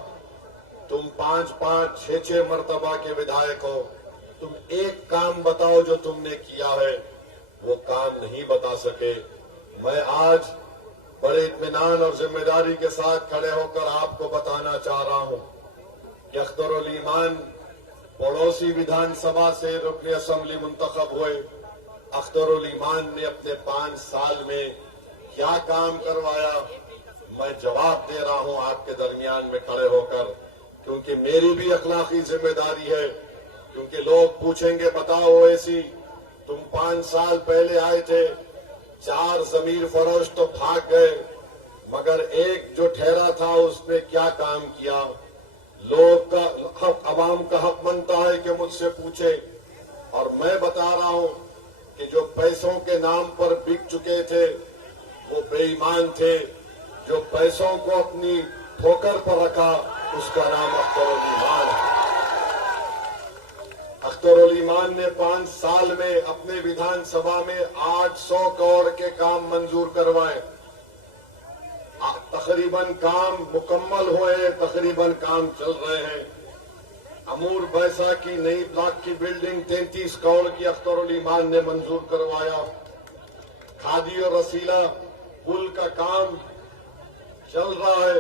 तुम 5-5, 6-6 मर्तबा के विधायक हो, तुम एक काम बताओ जो तुमने किया है। वो काम नहीं बता सके। मैं आज बड़े इत्मीनान और जिम्मेदारी के साथ खड़े होकर आपको बताना चाह रहा हूं कि अख्तरुल ईमान पड़ोसी विधानसभा से रुकने असेंबली मुंतखब हुए। अख्तरुल ईमान ने अपने 5 साल में क्या काम करवाया, मैं जवाब दे रहा हूं आपके दरमियान में खड़े होकर, क्योंकि मेरी भी अखलाकी जिम्मेदारी है। क्योंकि लोग पूछेंगे, बताओ ओवैसी, तुम 5 साल पहले आए थे, 4 जमीर फरोश तो भाग गए, मगर एक जो ठहरा था उसने क्या काम किया। लोग का हक, अवाम का हक बनता है कि मुझसे पूछे, और मैं बता रहा हूं कि जो पैसों के नाम पर बिक चुके थे वो बेईमान थे। जो पैसों को अपनी ठोकर पर रखा उसका नाम अख्तरुल ईमान है। अख्तरुल ईमान ने 5 साल में अपने विधानसभा में 800 करोड़ के काम मंजूर करवाए। तकरीबन काम मुकम्मल हुए, तकरीबन काम चल रहे हैं। अमूर बैसा की नई ब्लॉक की बिल्डिंग 33 करोड़ की अख्तरुल ईमान ने मंजूर करवाया। खादी और रसीला पुल का काम चल रहा है,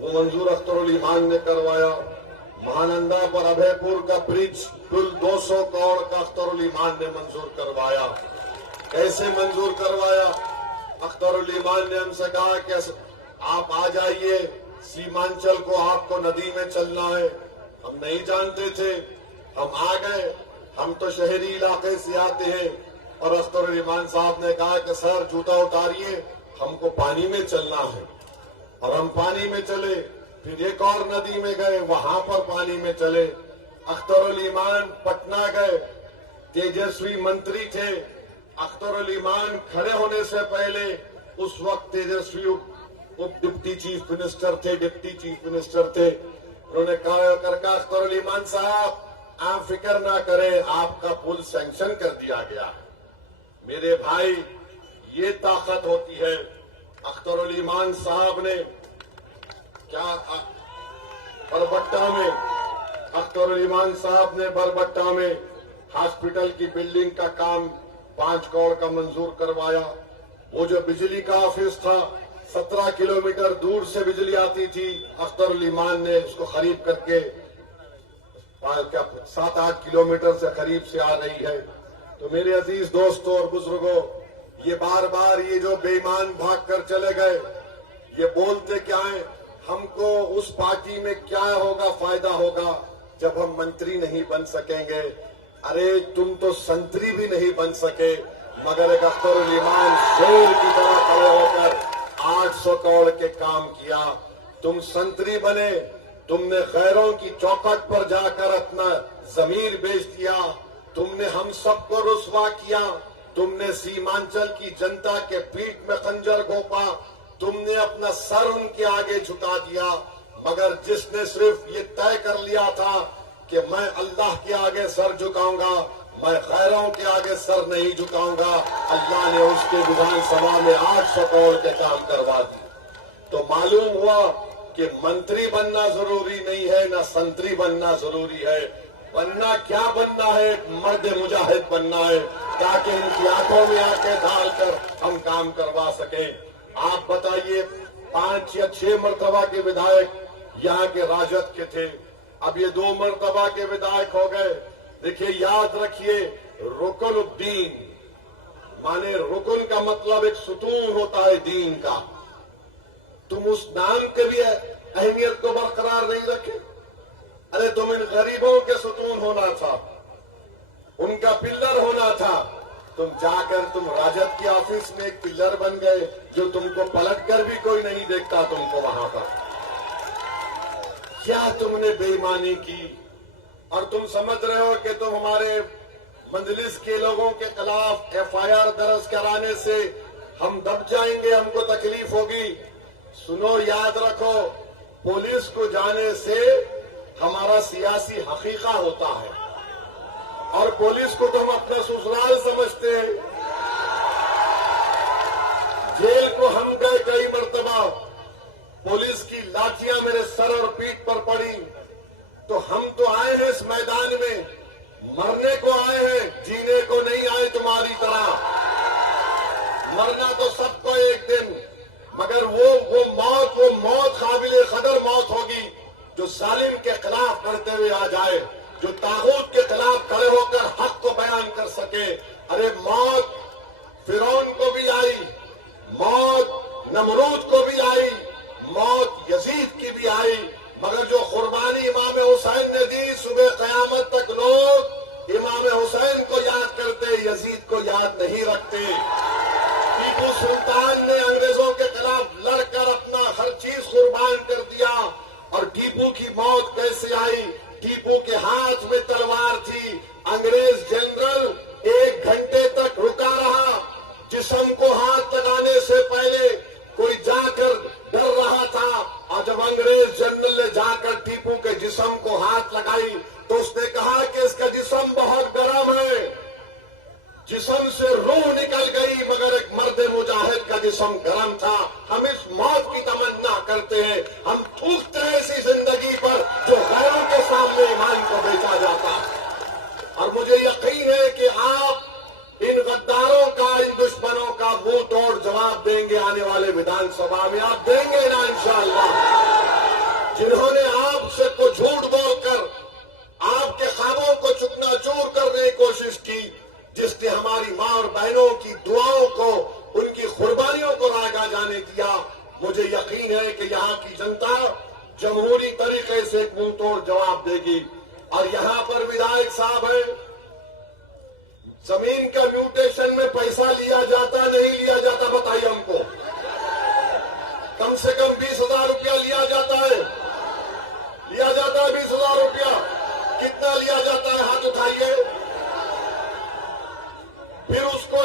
वो मंजूर अख्तरुल ईमान ने करवाया। महानंदा पर अभयपुर का ब्रिज पुल 200 करोड़ का अख्तरुल ईमान ने मंजूर करवाया। कैसे मंजूर करवाया? अख्तरुल ईमान ने हमसे कहा कि आप आ जाइए, सीमांचल को आपको नदी में चलना है। हम नहीं जानते थे, हम आ गए। हम तो शहरी इलाके से आते हैं, और अख्तरुल ईमान साहब ने कहा कि सर जूता उतारिए, हमको पानी में चलना है। और हम पानी में चले, फिर एक और नदी में गए, वहां पर पानी में चले। अख्तरुल ईमान पटना गए, तेजस्वी मंत्री थे, अख्तर ईमान खड़े होने से पहले उस वक्त तेजस्वी उप डिप्टी चीफ मिनिस्टर थे। उन्होंने कहा अख्तर ईमान साहब, आप फिक्र ना करें, आपका पुल सैंक्शन कर दिया गया है। मेरे भाई, ये ताकत होती है। अख्तर ईमान साहब ने क्या अख्तर ईमान साहब ने बरबट्टा में हॉस्पिटल की बिल्डिंग का काम 5 करोड़ का मंजूर करवाया। वो जो बिजली का ऑफिस था, 17 किलोमीटर दूर से बिजली आती थी, अख्तर ईमान ने उसको खरीद करके 7-8 किलोमीटर से करीब से आ रही है। तो मेरे अजीज दोस्तों और बुजुर्गों, ये बार बार ये जो बेईमान भाग कर चले गए, ये बोलते क्या है, हमको उस पार्टी में क्या होगा, फायदा होगा जब हम मंत्री नहीं बन सकेंगे। अरे तुम तो संतरी भी नहीं बन सके, मगर एक अख्तर ईमान शेर की तरह खड़े होकर 800 करोड़ के काम किया। तुम संतरी बने, तुमने खैरों की चौखट पर जाकर अपना जमीर बेच दिया, तुमने हम सबको रुस्वा किया, तुमने सीमांचल की जनता के पीठ में खंजर घोंपा, तुमने अपना सर उनके आगे झुका दिया। मगर जिसने सिर्फ ये तय कर लिया था कि मैं अल्लाह के आगे सर झुकाऊंगा, मैं खैरों के आगे सर नहीं झुकाऊंगा, अल्लाह ने उसके विधानसभा में 800 करोड़ के काम करवा दिए। तो मालूम हुआ कि मंत्री बनना जरूरी नहीं है, ना संतरी बनना जरूरी है। बनना क्या बनना है, मर्द मुजाहिद बनना है, ताकि उनकी आंखों में आंखें डालकर हम काम करवा सकें। आप बताइए, 5 या 6 मरतबा के विधायक यहाँ के राजद के थे, अब ये 2 मरतबा के विधायक हो गए। देखिए, याद रखिए, रुकनुद्दीन माने रुकन का मतलब एक सुतून होता है दीन का। तुम उस नाम के भी अहमियत को बरकरार नहीं रखे। अरे तुम इन गरीबों के सुतून होना था, उनका पिल्लर होना था। तुम जाकर तुम राजद के ऑफिस में एक पिल्लर बन गए, जो तुमको पलटकर भी कोई नहीं देखता तुमको वहां पर। क्या तुमने बेईमानी की, और तुम समझ रहे हो कि तुम हमारे मजलिस के लोगों के खिलाफ FIR दर्ज कराने से हम दब जाएंगे, हमको तकलीफ होगी। सुनो, याद रखो, पुलिस को जाने से हमारा सियासी हकीका होता है, और पुलिस को तो हम अपना ससुराल समझते हैं। जेल को हम गए कई मरतबा, पुलिस की लाठियां मेरे सर और पीठ पर पड़ी, तो हम तो आए हैं इस मैदान में, मरने को आए हैं, जीने को नहीं आए तुम्हारी तरह। मरना तो सबको एक दिन, मगर वो मौत काबिले कदर मौत होगी जो जालिम के खिलाफ लड़ते हुए आ जाए, जो तागूत के खिलाफ खड़े होकर हक को बयान कर सके। अरे मौत फिरौन को भी आई, मौत नमरूद को भी आई, मौत यजीद की भी आई, मगर जो कुर्बानी इमाम हुसैन ने दी, सुबह कयामत तक लोग इमाम हुसैन को याद करते, यजीद को याद नहीं रखते। टीपू सुल्तान ने अंग्रेजों के खिलाफ लड़कर अपना हर चीज कुर्बान कर दिया, और टीपू की मौत कैसे आई? टीपू के हाथ में तलवार थी, अंग्रेज जनरल 1 घंटे तक रुका रहा, जिस्म को हाथ लगाने से पहले कोई जाकर डर रहा था, और जब अंग्रेज जनरल ने जाकर टीपू के जिस्म को हाथ लगाई तो उसने कहा कि इसका जिस्म बहुत गर्म है। जिस्म से रूह निकल गई, मगर एक मर्द मुजाहिद का जिस्म गर्म था। हम इस मौत की तमन्ना करते हैं, हम थूकते हैं ऐसी जिंदगी पर जो गैरों के सामने ईमान को बेचा जाता है। और मुझे यकीन है कि आप इन गद्दारों का, इन दुश्मनों का मुंह तोड़ जवाब देंगे आने वाले विधानसभा में। आप देंगे ना इंशाअल्लाह। जिन्होंने आपसे को झूठ बोलकर आपके ख्वाबों को चुकनाचूर करने की कोशिश की, जिसने हमारी मां और बहनों की दुआओं को, उनकी कुर्बानियों को रागा जाने दिया, मुझे यकीन है कि यहाँ की जनता जमहूरी तरीके से एक मुंह तोड़ जवाब देगी। और यहाँ पर विधायक साहब है, जमीन का म्यूटेशन में पैसा लिया जाता नहीं लिया जाता, बताइए हमको। कम से कम 20,000 रुपया लिया जाता है, लिया जाता है 20,000 रुपया। कितना लिया जाता है, हाथ उठाइए। फिर उसको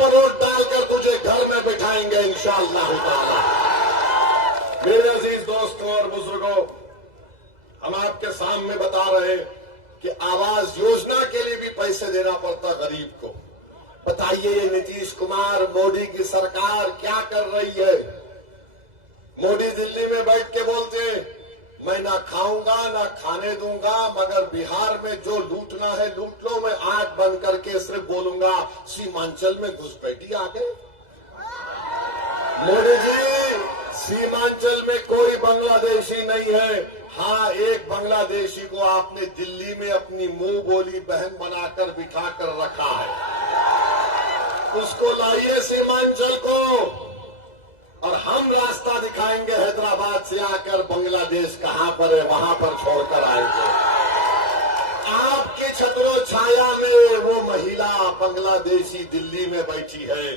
पर वोट डालकर तुझे घर में बिठाएंगे इंशाअल्लाह ताला। मेरे अजीज दोस्तों और बुजुर्गों, हम आपके सामने बता रहे हैं कि आवास योजना के लिए भी पैसे देना पड़ता गरीब को। बताइए ये नीतीश कुमार मोदी की सरकार क्या कर रही है? मोदी दिल्ली में बैठ के बोलते हैं मैं ना खाऊंगा ना खाने दूंगा, मगर बिहार में जो लूटना है लूट लो, मैं आंख बंद करके सिर्फ बोलूंगा सीमांचल में घुसपैठी आ गए। मोदी जी, सीमांचल में कोई बांग्लादेशी नहीं है। हाँ, एक बांग्लादेशी को आपने दिल्ली में अपनी मुंह बोली बहन बनाकर बिठाकर रखा है। उसको लाइए सीमांचल को और हम रास्ता दिखाएंगे। हैदराबाद से आकर बांग्लादेश कहां पर है वहां पर छोड़कर आएंगे। आपकी छत्रो छाया में वो महिला बांग्लादेशी दिल्ली में बैठी है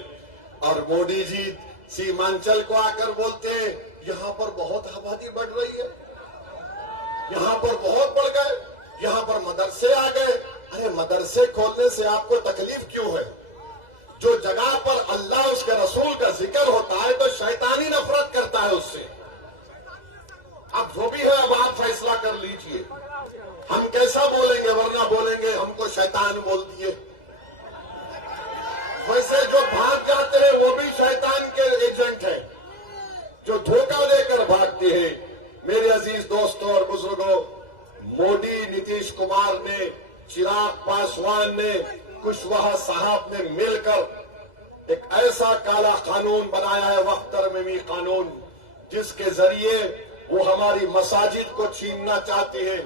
और मोदी जी सीमांचल को आकर बोलते हैं यहां पर बहुत आबादी बढ़ रही है, यहां पर बहुत बढ़ गए, यहां पर मदरसे आ गए। अरे मदरसे खोलने से आपको तकलीफ क्यों है? जो जगह पर अल्लाह उसके रसूल का जिक्र होता है तो शैतानी नफरत करता है उससे। अब जो भी है अब आप फैसला कर लीजिए, हम कैसा बोलेंगे, वरना बोलेंगे हमको शैतान बोल दिए। वैसे जो भाग जाते हैं वो भी शैतान के एजेंट हैं, जो धोखा देकर भागते हैं। मेरे अजीज दोस्तों और बुजुर्गों, मोदी, नीतीश कुमार ने, चिराग पासवान ने, कुशवाहा साहब ने मिलकर एक ऐसा काला कानून बनाया है, वक्त तरमीमी कानून, जिसके जरिए वो हमारी मसाजिद को छीनना चाहते हैं,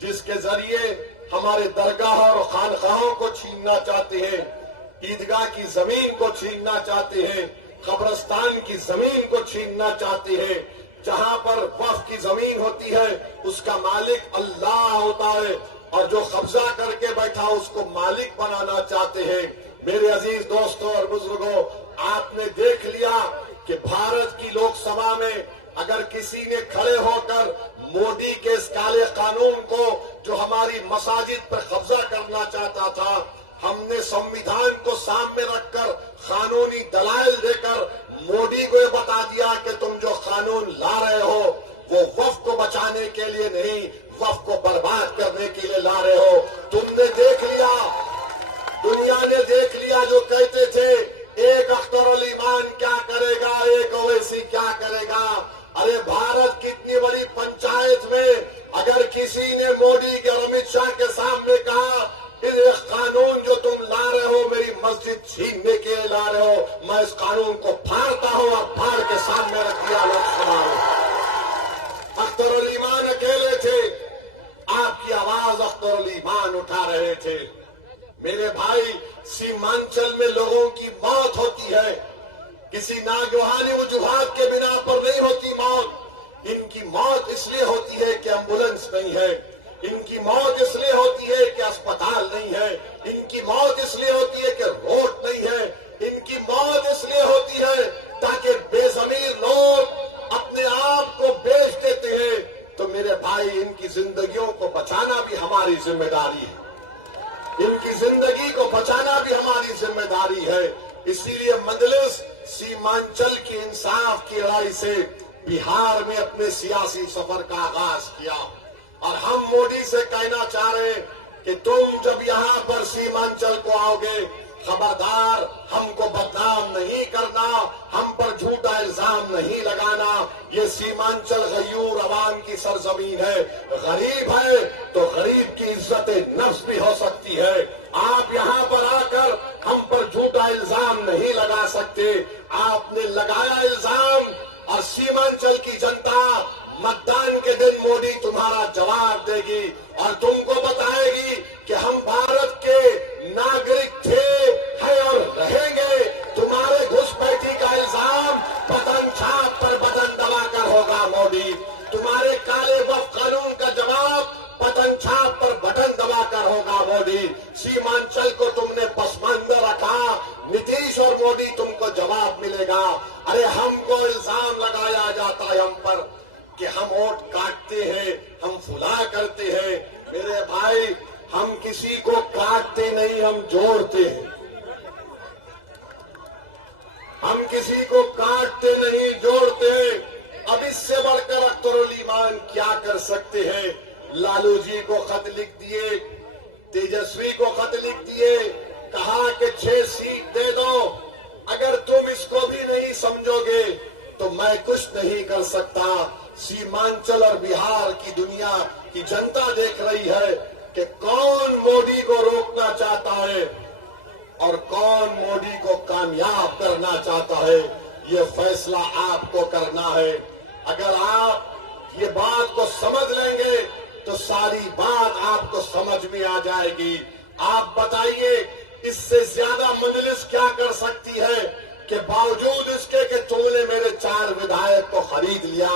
जिसके जरिए हमारे दरगाह और खानकाहों को छीनना चाहते हैं, ईदगाह की जमीन को छीनना चाहते हैं, कब्रिस्तान की जमीन को छीनना चाहते हैं। जहां पर वक्फ की जमीन होती है उसका मालिक अल्लाह होता है और जो कब्जा करके बैठा उसको मालिक बनाना चाहते हैं। मेरे अजीज दोस्तों और बुजुर्गों, आपने देख लिया कि भारत की लोकसभा में अगर किसी ने खड़े होकर मोदी के इस काले कानून को जो हमारी मसाजिद पर कब्जा करना चाहता था, हमने संविधान को सामने रखकर कानूनी दलाइल देकर मोदी को ये बता दिया कि तुम जो कानून ला रहे हो वो वक्फ को बचाने के लिए नहीं, वक्फ को बर्बाद करने के लिए ला रहे हो। तुमने देख लिया, दुनिया ने देख लिया, जो कहते थे एक अख्तरुल ईमान क्या करेगा, एक ओवैसी क्या करेगा। अरे भारत की इतनी बड़ी पंचायत में अगर किसी ने मोदी के और अमित शाह के सामने कहा इस कानून जो तुम ला रहे हो मेरी मस्जिद छीनने के लिए ला रहे हो, मैं इस कानून को फाड़ता हूं और फाड़ के सामने रख दिया लोकसभा में। अख्तरुल ईमान अकेले थे, आपकी आवाज अख्तरुल ईमान उठा रहे थे। मेरे भाई, सीमांचल में लोगों की मौत होती है, किसी नागवानी वजूहात के बिना पर नहीं होती मौत। इनकी मौत इसलिए होती है कि एम्बुलेंस नहीं है, इनकी मौत इसलिए होती है कि अस्पताल नहीं है, इनकी मौत इसलिए होती है कि रोड नहीं है, इनकी मौत इसलिए होती है ताकि बेजमीर लोग अपने आप को बेच देते हैं। तो मेरे भाई, इनकी जिंदगियों को बचाना भी हमारी जिम्मेदारी है, इनकी जिंदगी को बचाना भी हमारी जिम्मेदारी है। इसीलिए मजलिस सीमांचल की इंसाफ की लड़ाई से बिहार में अपने सियासी सफर का आगाज किया और हम मोदी से कहना चाह रहे हैं कि तुम जब यहाँ पर सीमांचल को आओगे, खबरदार हमको बदनाम नहीं करना, हम पर झूठा इल्जाम नहीं लगाना। ये सीमांचल गयूर अवाम की सरजमीन है, गरीब है तो गरीब की इज्जत नफ्स भी हो सकती है। आप यहाँ पर आकर हम पर झूठा इल्जाम नहीं लगा सकते। आपने लगाया इल्जाम और सीमांचल की जनता मतदान के दिन मोदी तुम्हारा जवाब देगी और तुमको बताएगी कि हम भारत के नागरिक थे, हैं और रहेंगे। तुम्हारे घुसपैठी का इल्जाम बटन छाप पर बटन दबाकर होगा मोदी, तुम्हारे काले वक्फ कानून का जवाब बटन छाप पर बटन दबाकर होगा मोदी। सीमांचल को तुमने पसमानदा रखा, नीतीश और मोदी तुमको जवाब मिलेगा। अरे हमको इल्जाम लगाया जाता है हम पर कि हम वोट काटते हैं, हम फुला करते हैं। मेरे भाई, हम किसी को काटते नहीं, हम जोड़ते हैं। कर सकते हैं। लालू जी को खत लिख दिए, तेजस्वी को खत लिख दिए, कहा कि 6 सीट दे दो। अगर तुम इसको भी नहीं समझोगे तो मैं कुछ नहीं कर सकता। सीमांचल और बिहार की दुनिया की जनता देख रही है कि कौन मोदी को रोकना चाहता है और कौन मोदी को कामयाब करना चाहता है। ये फैसला आपको करना है। अगर आप ये बात को समझ लेंगे तो सारी बात आपको समझ में आ जाएगी। आप बताइए इससे ज्यादा मजलिस क्या कर सकती है कि बावजूद इसके कि तुमने मेरे 4 विधायक को खरीद लिया,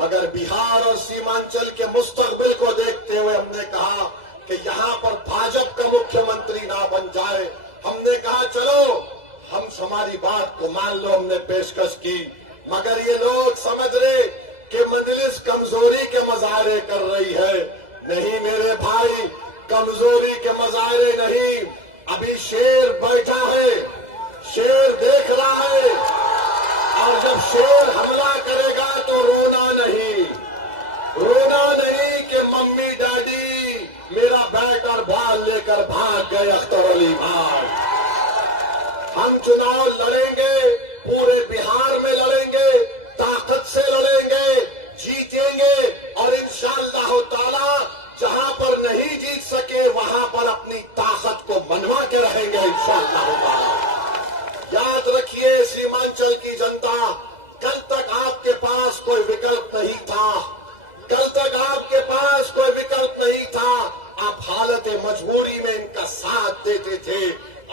मगर बिहार और सीमांचल के मुस्तकबिल को देखते हुए हमने कहा कि यहाँ पर भाजपा का मुख्यमंत्री ना बन जाए। हमने कहा चलो हम हमारी बात को मान लो, हमने पेशकश की, मगर ये लोग समझ रहे कि मजलिस कमजोरी के मजारे कर रही है। नहीं मेरे भाई, कमजोरी के मजारे नहीं। अभी शेर बैठा है, शेर देख रहा है, और जब शेर हमला करेगा तो रोना नहीं कि मम्मी डैडी मेरा बैग और बाल लेकर भाग गए अख्तर अली भाई। हम चुनाव लड़ेंगे, पूरे बिहार में लड़ेंगे, ताकत से लड़ेंगे, जीतेंगे, और इंशाअल्लाह ताला जहां पर नहीं जीत सके वहां पर अपनी ताकत को मनवा के रहेंगे इंशाअल्लाह ताला। याद रखिए सीमांचल की जनता, कल तक आपके पास कोई विकल्प नहीं था, कल तक आपके पास कोई विकल्प नहीं था। आप हालत मजबूरी में इनका साथ देते थे।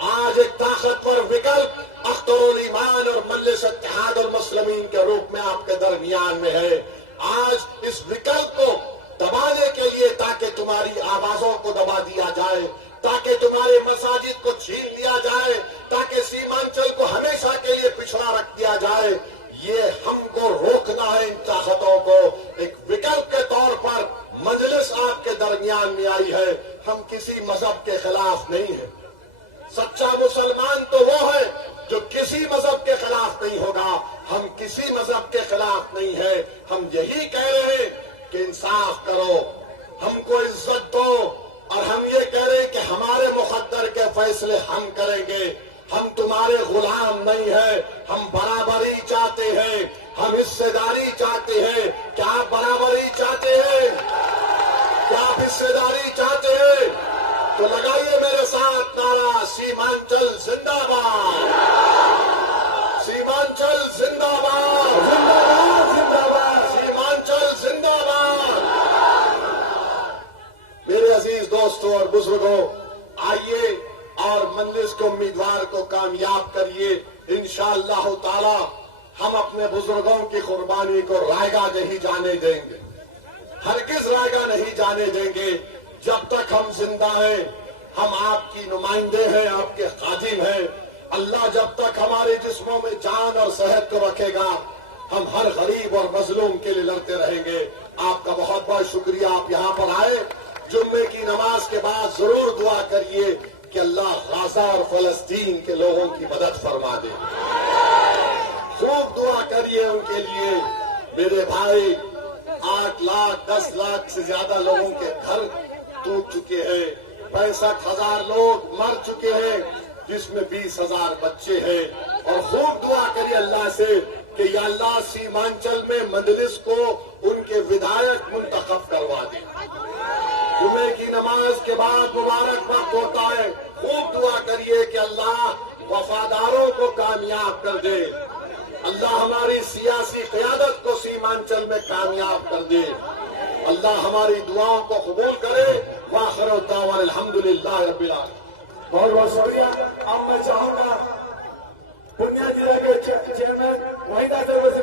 आज एक ताकतवर विकल्प अख्तर ईमान और मजलिस इत्तेहाद और मुस्लिमीन के रूप में आपके दरमियान में है। आज इस विकल्प को दबाने के लिए, ताकि तुम्हारी आवाजों को दबा दिया जाए, ताकि तुम्हारे मसाजिद को छीन लिया जाए, ताकि सीमांचल को हमेशा के लिए पिछड़ा रख दिया जाए, ये हमको रोकना है। इन ताकतों को एक विकल्प के तौर पर मजलिस आपके दरमियान में आई है। हम किसी मजहब के खिलाफ नहीं है। सच्चा मुसलमान तो वो है जो किसी मजहब के खिलाफ नहीं होगा। हम किसी मजहब के खिलाफ नहीं है। हम यही कह रहे हैं कि इंसाफ करो, हमको इज्जत दो, और हम ये कह रहे हैं कि हमारे मुकद्दर के फैसले हम करेंगे। हम तुम्हारे गुलाम नहीं है। हम बराबरी चाहते हैं, हम हिस्सेदारी चाहते हैं। क्या आप बराबरी चाहते हैं? क्या आप हिस्सेदारी चाहते हैं? तो लगाइए मेरे साथ नारा, सीमांचल जिंदाबाद, सीमांचल जिंदाबाद, जिंदाबाद जिंदाबाद, सीमांचल जिंदाबाद। मेरे अजीज दोस्तों और बुजुर्गों, आइए और मजलिस के उम्मीदवार को कामयाब करिए। इंशाअल्लाह ताला हम अपने बुजुर्गों की कुर्बानी को रायगा नहीं जाने देंगे, हरगिज रायगा नहीं जाने देंगे। जब तक हम जिंदा हैं, हम आपकी नुमाइंदे हैं, आपके खादिम हैं। अल्लाह जब तक हमारे जिस्मों में जान और सेहत को रखेगा, हम हर गरीब और मजलूम के लिए लड़ते रहेंगे। आपका बहुत बहुत शुक्रिया, आप यहाँ पर आए। जुम्मे की नमाज के बाद जरूर दुआ करिए कि अल्लाह गाजा और फलस्तीन के लोगों की मदद फरमा दे। खूब दुआ करिए उनके लिए। मेरे भाई, 8 लाख 10 लाख से ज्यादा लोगों के घर टूट चुके हैं, 65,000 लोग मर चुके हैं, जिसमें 20,000 बच्चे हैं। और खूब दुआ करिए अल्लाह से कि या अल्लाह सीमांचल में मजलिस को उनके विधायक मुंतखब करवा दे। जुम्मे की नमाज के बाद मुबारक वक्त होता है। खूब दुआ करिए कि अल्लाह वफादारों को कामयाब कर दे, अल्लाह हमारी सियासी क़यादत को सीमांचल में कामयाब कर दे, अल्लाह हमारी दुआओं को कबूल करे। वाखिर दावा अल्हम्दुलिल्लाह रब्बिल आलमीन। बहुत बहुत शुक्रिया। अब मैं चाहूंगा पूर्णिया जिला के चेयरमैन वहीदा साहब से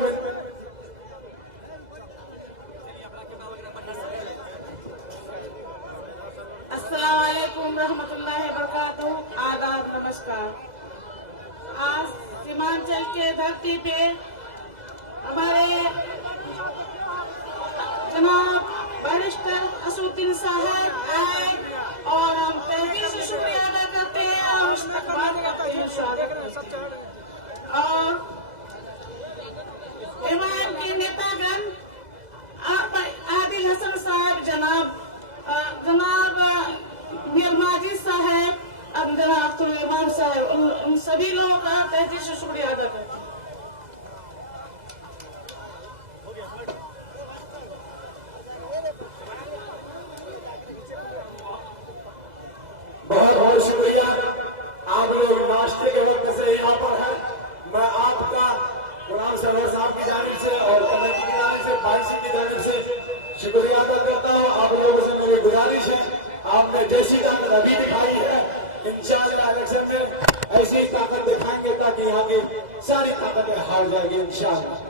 अस्सलाम वालेकुम रहमतुल्लाहि बरकातहू। आदाब, नमस्कार। आज सीमांचल के धरती पे हमारे जनाब बैरिस्टर असुद्दीन साहब आए और हम तहे से शुक्रिया अदा करते हैं और मुस्तकबाल करते हैं। और ईमान के नेतागण आदिल हसन जनाब मीर माजिद साहब, जनाब अब्दुल रहमान साहब, उन सभी लोगों का तहे दिल से शुक्रिया अदा करती हूँ। बहुत बहुत शुक्रिया। आप लोग नाश्ते के वक्त से यहाँ पर हैं। मैं आपका गुलाम सरवर साहब की जानिब से और कमेटी की जानिब से, बाईसी की जानिब से शुक्रिया अदा करता हूँ। आप लोगों से मेरी गुजारिश है, आपने जैसी रवि दिखाई है, इंशाअल्लाह इलेक्शन में ऐसी ताकत दिखाएंगे ताकि यहाँ की सारी ताकतें हार जाएगी इंशाअल्लाह।